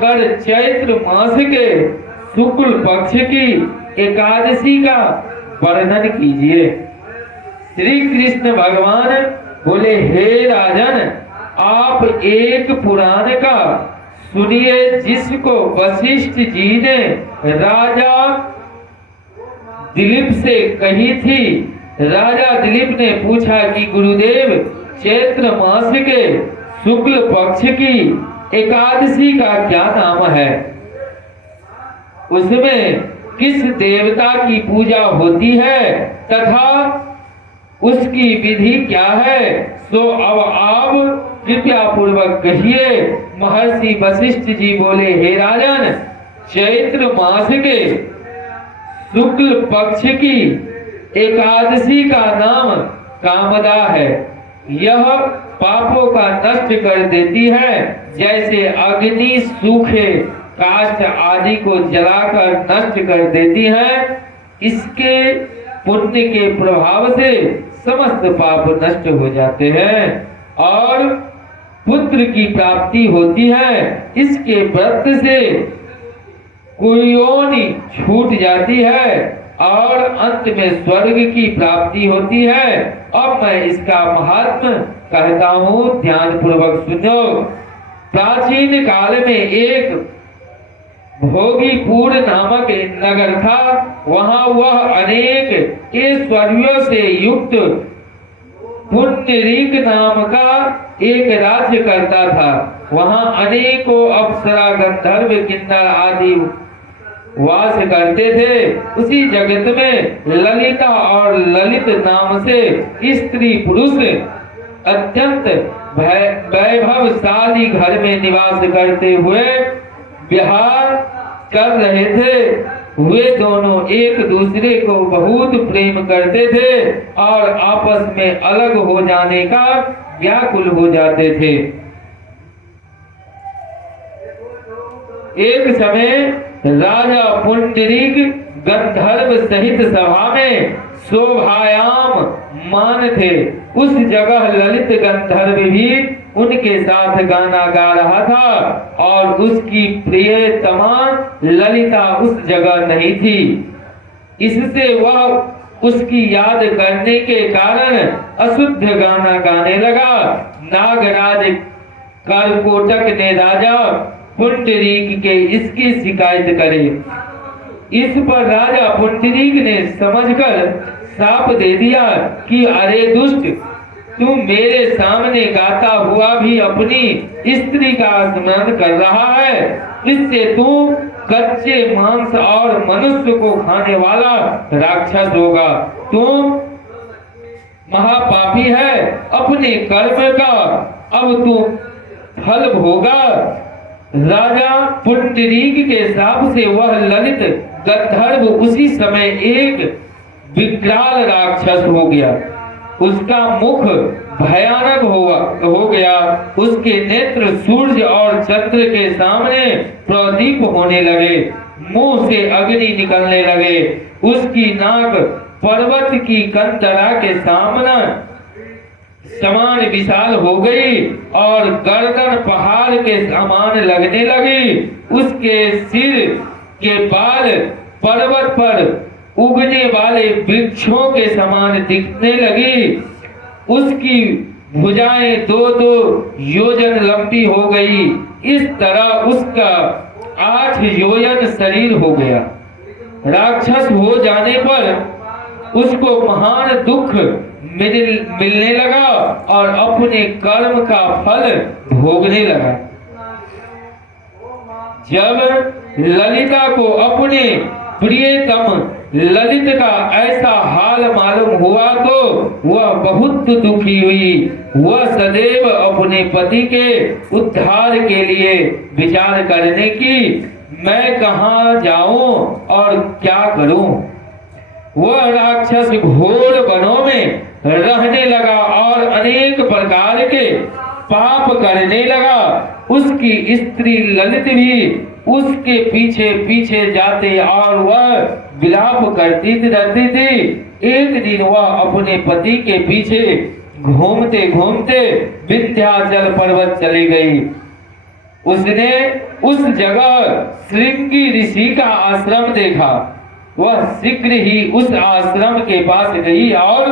कर चैत्र मास के शुक्ल पक्ष की एकादशी का वर्णन कीजिए। श्री कृष्ण भगवान बोले, हे राजन, आप एक पुराण का सुनिए जिसको वशिष्ठ जी ने राजा दिलीप से कही थी। राजा दिलीप ने पूछा कि गुरुदेव, चैत्र मास के शुक्ल पक्ष की एकादशी का क्या नाम है? उसमें किस देवता की पूजा होती है तथा उसकी विधि क्या है? तो अब आप कृपया पूर्वक कहिए। महर्षि वशिष्ठ जी बोले, हे राजन, चैत्र मास के शुक्ल पक्ष की एकादशी का नाम कामदा है। यह पापों का नष्ट कर देती है, जैसे अग्नि सूखे काष्ठ आदि को जलाकर नष्ट कर देती है। इसके पुण्य के प्रभाव से समस्त पाप नष्ट हो जाते हैं और पुत्र की प्राप्ति होती है। इसके व्रत से कुयोनि छूट जाती है और अंत में स्वर्ग की प्राप्ति होती है। अब मैं इसका महात्म्य कहता हूँ, ध्यान पूर्वक सुनो। प्राचीन काल में एक भोगीपुर नामक नगर था। वहां वह अनेक ऐश्वर्यों से युक्त पुंडरीक नाम का एक राज्य करता था। वहां अनेकों अप्सरा, गंधर्व, किन्नर आदि वास करते थे। उसी जगत में ललिता और ललित नाम से स्त्री पुरुष अत्यंत वैभवशाली घर में निवास करते हुए विहार कर रहे थे। वे दोनों एक दूसरे को बहुत प्रेम करते थे और आपस में अलग हो जाने का व्याकुल हो जाते थे। एक समय राजा पुंडरीक गंधर्व सहित सभा में शोभायाम मान थे। उस जगह ललित गंधर्व भी उनके साथ गाना गा रहा था और उसकी प्रियतमा ललिता उस जगह नहीं थी। इससे वह उसकी याद करने के कारण अशुद्ध गाना गाने लगा। नागराज कर्कोटक ने राजा पुंडरीक के इसकी शिकायत करे। इस पर राजा पुंडरीक ने समझकर शाप दे दिया कि अरे दुष्ट, तू मेरे सामने गाता हुआ भी अपनी स्त्री का स्मरण कर रहा है। इससे तू कच्चे मांस और मनुष्य को खाने वाला राक्षस होगा। तू महापापी है। अपने कर्म का अब तू फल भोगा। राजा पुंडरीक के शाप से वह ललित गंधर्व उसी समय एक विकराल राक्षस हो गया। उसका मुख भयानक हो गया। उसके नेत्र सूर्य और चंद्र के सामने प्रदीप होने लगे। मुंह से अग्नि निकलने लगे। उसकी नाक पर्वत की कंदरा के समान विशाल हो गई और गर्दन पहाड़ के समान लगने लगी। उसके सिर के बाल पर्वत पर उगने वाले वृक्षों के समान दिखने लगी। उसकी भुजाएं 2-2 योजन लंबी हो गई। इस तरह उसका 8 योजन शरीर हो गया। राक्षस हो जाने पर उसको महान दुख मिलने लगा और अपने कर्म का फल भोगने लगा। जब ललिता को अपने प्रियतम ललित का ऐसा हाल मालूम हुआ तो वह बहुत दुखी हुई। वह सदैव अपने पति के उद्धार के लिए विचार करने की मैं कहाँ जाऊं और क्या करूं। वह राक्षस घोर वनों में रहने लगा और अनेक प्रकार के पाप करने लगा। उसकी स्त्री ललित भी उसके पीछे पीछे जाते और वह विलाप करती रहती थी। एक दिन वह अपने पति के पीछे घूमते घूमते विंध्याचल पर्वत चली गई। उसने उस जगह श्रृंगी ऋषि का आश्रम देखा। वह शीघ्र ही उस आश्रम के पास गई और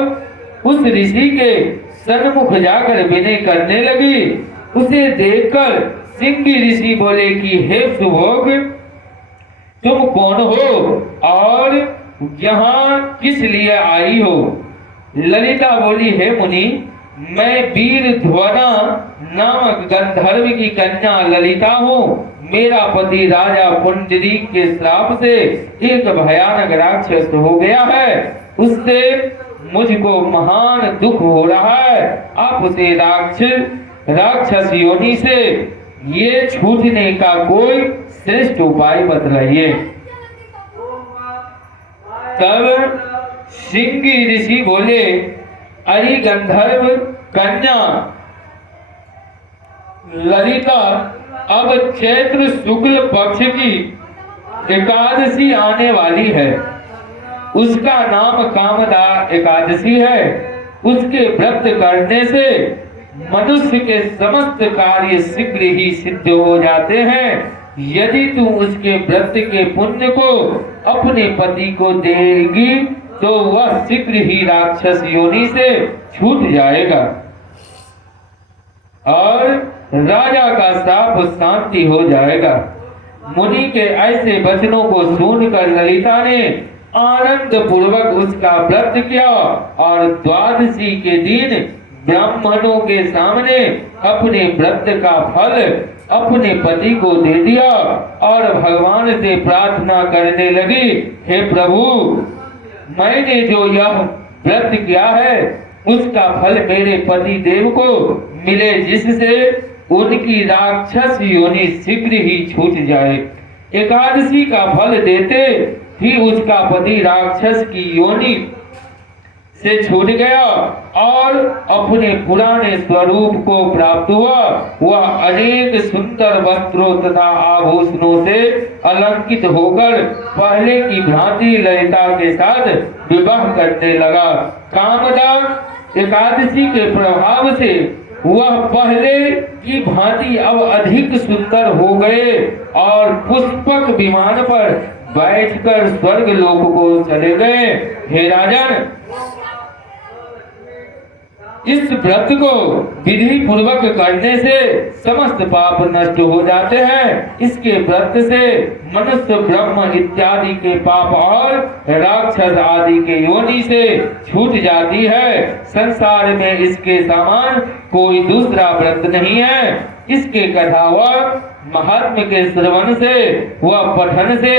उस ऋषि के सन्मुख जाकर विनय करने लगी। उसे देखकर श्रृंगी ऋषि बोले कि हे सुभोग, तुम कौन हो और यहाँ किस लिए आई हो। ललिता बोली, हे मुनि, मैं वीर ध्वना नामक गंधर्व की कन्या ललिता हूँ। मेरा पति राजा पुंडरीक के श्राप से एक भयानक राक्षस हो गया है। उससे मुझको महान दुख हो रहा है। आप उसे राक्षस योनि से ये छूटने का कोई श्रेष्ठ उपाय बतलाइए। तब श्रृंगी ऋषि बोले, अरे गंधर्व कन्या ललिता, अब चैत्र शुक्ल पक्ष की एकादशी आने वाली है। उसका नाम कामदा एकादशी है। उसके व्रत करने से मनुष्य के समस्त कार्य शीघ्र ही सिद्ध हो जाते हैं। यदि तू उसके व्रत के पुण्य को अपने पति को देगी तो वह शीघ्र ही राक्षस योनि से छूट जाएगा और राजा का शाप शांति हो जाएगा। मुनि के ऐसे वचनों को सुनकर ललिता ने आनंद पूर्वक उसका व्रत किया और द्वादशी के दिन ब्राह्मणों के सामने अपने व्रत का फल अपने पति को दे दिया और भगवान से प्रार्थना करने लगी, हे प्रभु, मैंने जो यह व्रत किया है उसका फल मेरे पति देव को मिले, जिससे उनकी राक्षस योनि शीघ्र ही छूट जाए। एकादशी का फल देते ही उसका पति राक्षस की योनि से छूट गया और अपने पुराने स्वरूप को प्राप्त हुआ। वह अनेक सुंदर वस्त्रों तथा आभूषणों से अलंकृत होकर पहले की भांति ललिता के साथ विवाह करने लगा। कामदा एकादशी के प्रभाव से वह पहले की भांति अब अधिक सुंदर हो गए और पुष्पक विमान पर बैठकर स्वर्ग लोक को चले गए। हे राजन, इस व्रत को विधि पूर्वक करने से समस्त पाप नष्ट हो जाते हैं। इसके व्रत से मनुष्य, ब्रह्म इत्यादि के पाप और राक्षस आदि के योनि से छूट जाती है। संसार में इसके समान कोई दूसरा व्रत नहीं है। इसके कथा व महात्म्य के श्रवण से व पठन से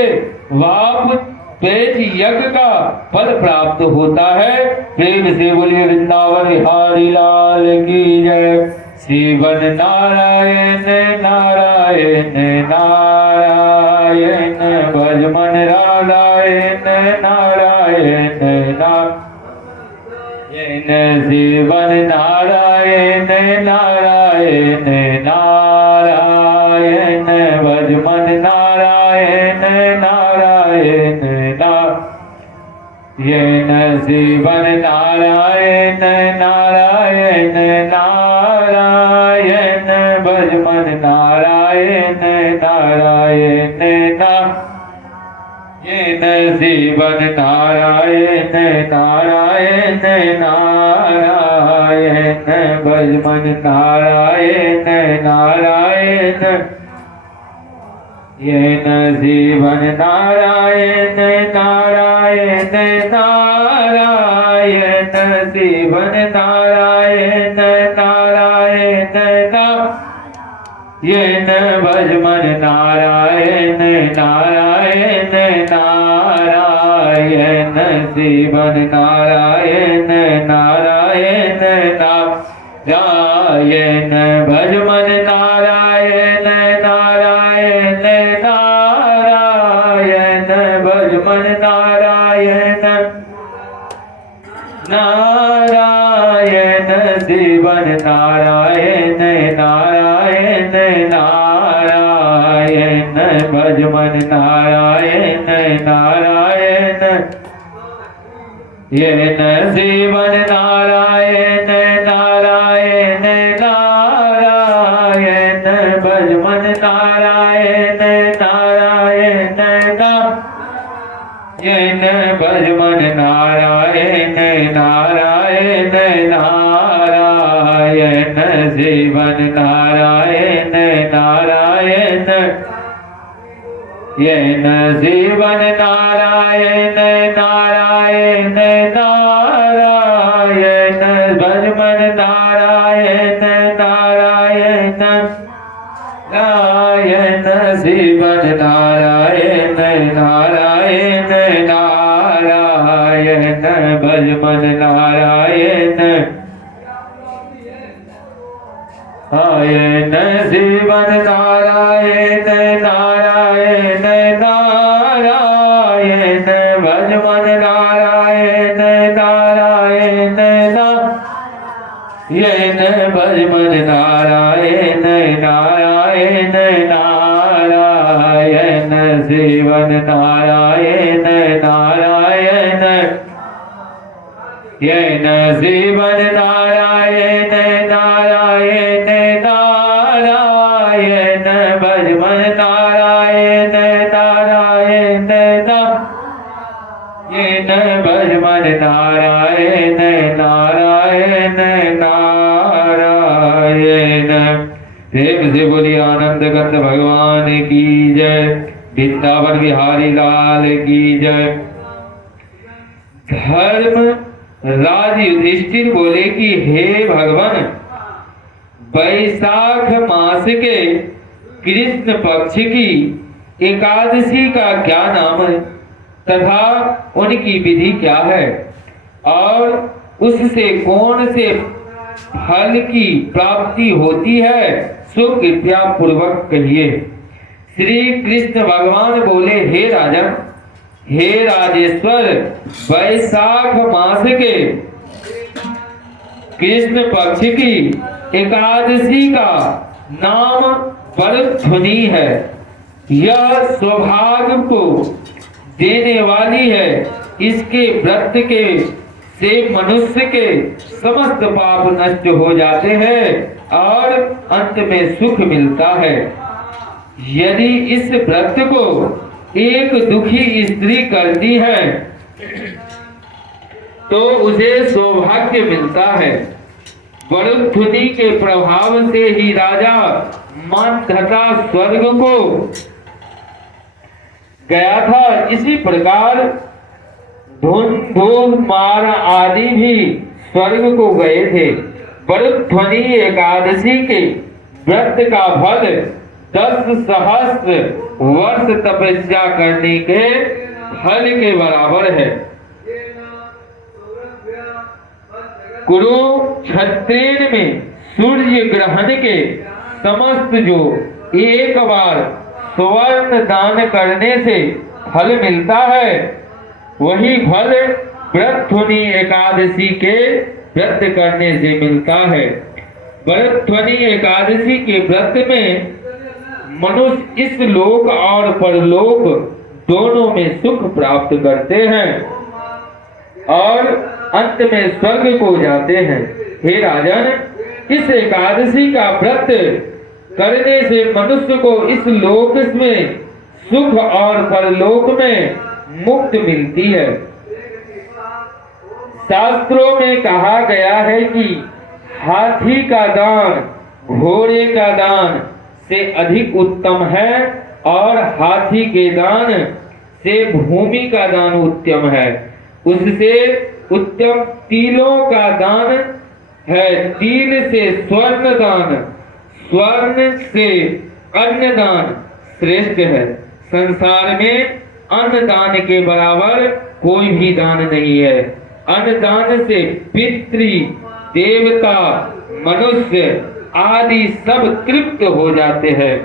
वाप पेट यज्ञ का फल प्राप्त होता है। प्रेम से बोलिए वृंदावन बिहारी लाल की जय। शिवन नारायण नारायण नारायण, भजमन नारायण नारायण नारायण, शिवन नारायण नारायण नारायण, भजमन नारायण नारायण येन शिवन नारायण नारायण नारायण, भजमन नारायण नारायण येन शिवन नारायण नारायण नारायण, भजमन नारायण नारायण येन शिवन नारायण नारायण नारायण, शिवन नारायण नारायण येन भजमन नारायण नारायण नारायण, शिवन नारायण नारायण नारायण, भजमन नारायण नारायण नारायण, भजमन नारायण नारायण, शिवन नारायण नारायण नारायण, भजमन नारायण नारायण येन शिवन नारायण नारायण नारायण, भजमन नारायण नारायण येन भजमन नारायण नारायण नारायण, शिवन नारायण नारायण येन शिवन नारायण नारायण नारायण, भजमन नारायण नारायण नारायण, शिवन नारायण नारायण नारायण, भजमन नारायण नारायण, शिवन नारायण नारायण नारायण, भजमन नारायण नारायण येन भजमन नारायण नारायण नारायण, शिवन नारायण नारायण येन शिवन नारायण नारायण भजमन नारायण नारायण नारायण। प्रेम से बोली आनंद कंद भगवान की जय, वृंदावन बिहारी लाल की जय। धर्म राज युधिष्ठिर बोले कि हे भगवान, वैशाख मास के कृष्ण पक्ष की एकादशी का क्या नाम है तथा उनकी विधि क्या है और उससे कौन से फल की प्राप्ति होती है, सो कृपया पूर्वक कहिए। श्री कृष्ण भगवान बोले, हे राजन, हे राजेश्वर, वैशाख मास के कृष्ण पक्ष की एकादशी का नाम वरध्वनि है। यह सौभाग्य को देने वाली है। इसके व्रत के से मनुष्य के समस्त पाप नष्ट हो जाते हैं और अंत में सुख मिलता है। यदि इस व्रत को एक दुखी स्त्री करती है तो उसे सौभाग्य मिलता है। वरध्वनि के प्रभाव से ही राजा मानधता स्वर्ग को गया था। इसी प्रकार धुंधुमार आदि भी स्वर्ग को गए थे। वरध्वनि एकादशी के व्रत का फल 10 सहस्त्र वर्ष तपस्या करने के फल के बराबर है। कुरुक्षेत्र में सूर्य ग्रहण के समस्त जो एक बार स्वर्ण दान करने से फल मिलता है, वही फल वरध्वनि एकादशी के व्रत करने से मिलता है। वरध्वनि एकादशी के व्रत में मनुष्य इस लोक और परलोक दोनों में सुख प्राप्त करते हैं और अंत में स्वर्ग को जाते हैं। हे राजन, इस एकादशी का व्रत करने से मनुष्य को इस लोक में सुख और परलोक में मुक्ति मिलती है। शास्त्रों में कहा गया है कि हाथी का दान घोड़े का दान से अधिक उत्तम है और हाथी के दान से भूमि का दान उत्तम है। उससे उत्तम तिलों का दान है। तिल से स्वर्ण दान, स्वर्ण से अन्न दान श्रेष्ठ है। संसार में अन्न दान के बराबर कोई भी दान नहीं है। अन्न दान से पितृ देवता मनुष्य आदि सब तृप्त हो जाते हैं।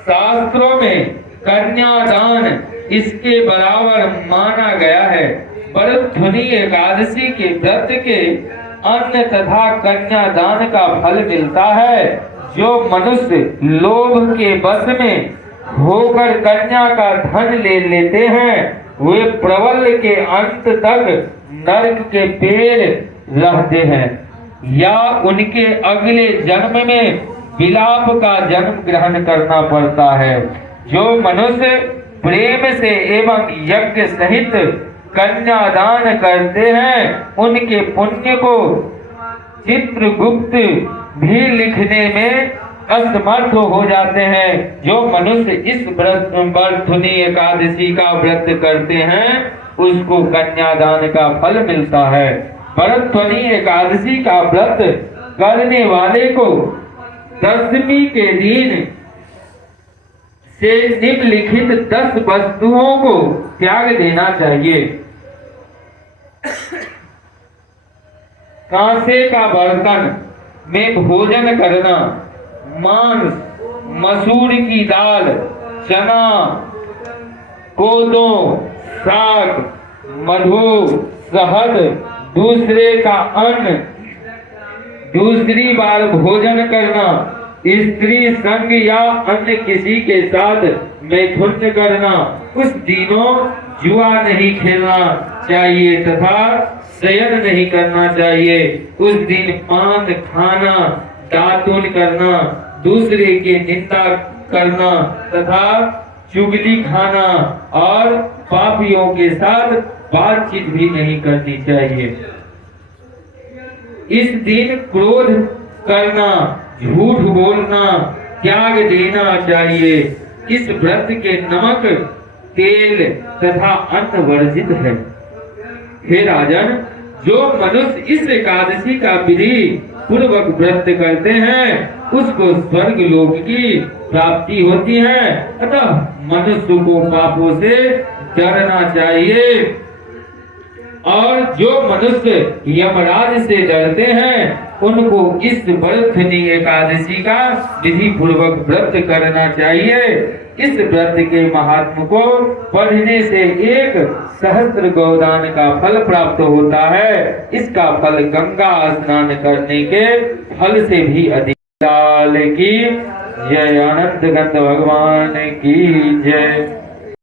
शास्त्रों में कन्यादान इसके बराबर माना गया है। वरध्वनि एकादशी के व्रत के अन्न तथा कन्यादान का फल मिलता है। जो मनुष्य लोभ के वश में होकर कन्या का धन ले लेते हैं, वे प्रबल के अंत तक नरक के पेड़ रहते हैं या उनके अगले जन्म में विलाप का जन्म ग्रहण करना पड़ता है। जो मनुष्य प्रेम से एवं यज्ञ सहित कन्यादान करते हैं, उनके पुण्य को चित्रगुप्त भी लिखने में असमर्थ हो जाते हैं। जो मनुष्य इस वरध्वनि एकादशी का व्रत करते हैं, उसको कन्यादान का फल मिलता है। वरध्वनि एकादशी का व्रत करने वाले को दशमी के दिन से निम्नलिखित 10 वस्तुओं को त्याग देना चाहिए। कांसे का बर्तन में भोजन करना, मांस, मसूर की दाल, चना, कोदो, साग, मधु, शहद, दूसरे का अन्न, दूसरी बार भोजन करना, स्त्री संग या अन्य किसी के साथ मैथुन करना, उस दिनों जुआ नहीं खेलना चाहिए तथा शयन नहीं करना चाहिए। उस दिन पान खाना, दातुन करना, दूसरे की निंदा करना तथा चुगली खाना और पापियों के साथ बातचीत भी नहीं करनी चाहिए। इस दिन क्रोध करना, झूठ बोलना त्याग देना चाहिए। इस व्रत के नमक, तेल तथा अन्न वर्जित है। हे राजन, जो मनुष्य इस एकादशी का विधि पूर्वक व्रत करते हैं उसको स्वर्ग लोक की प्राप्ति होती है। अतः मनुष्य को पापों से डरना चाहिए। और जो मनुष्य यमराज से डरते हैं उनको इस बरखनी एकादशी का विधि पूर्वक व्रत करना चाहिए। इस व्रत के महात्म को पढ़ने से 1 सहस्त्र गोदान का फल प्राप्त होता है। इसका फल गंगा स्नान करने के फल से भी अधिक। की जय, अनंत गंध भगवान की जय।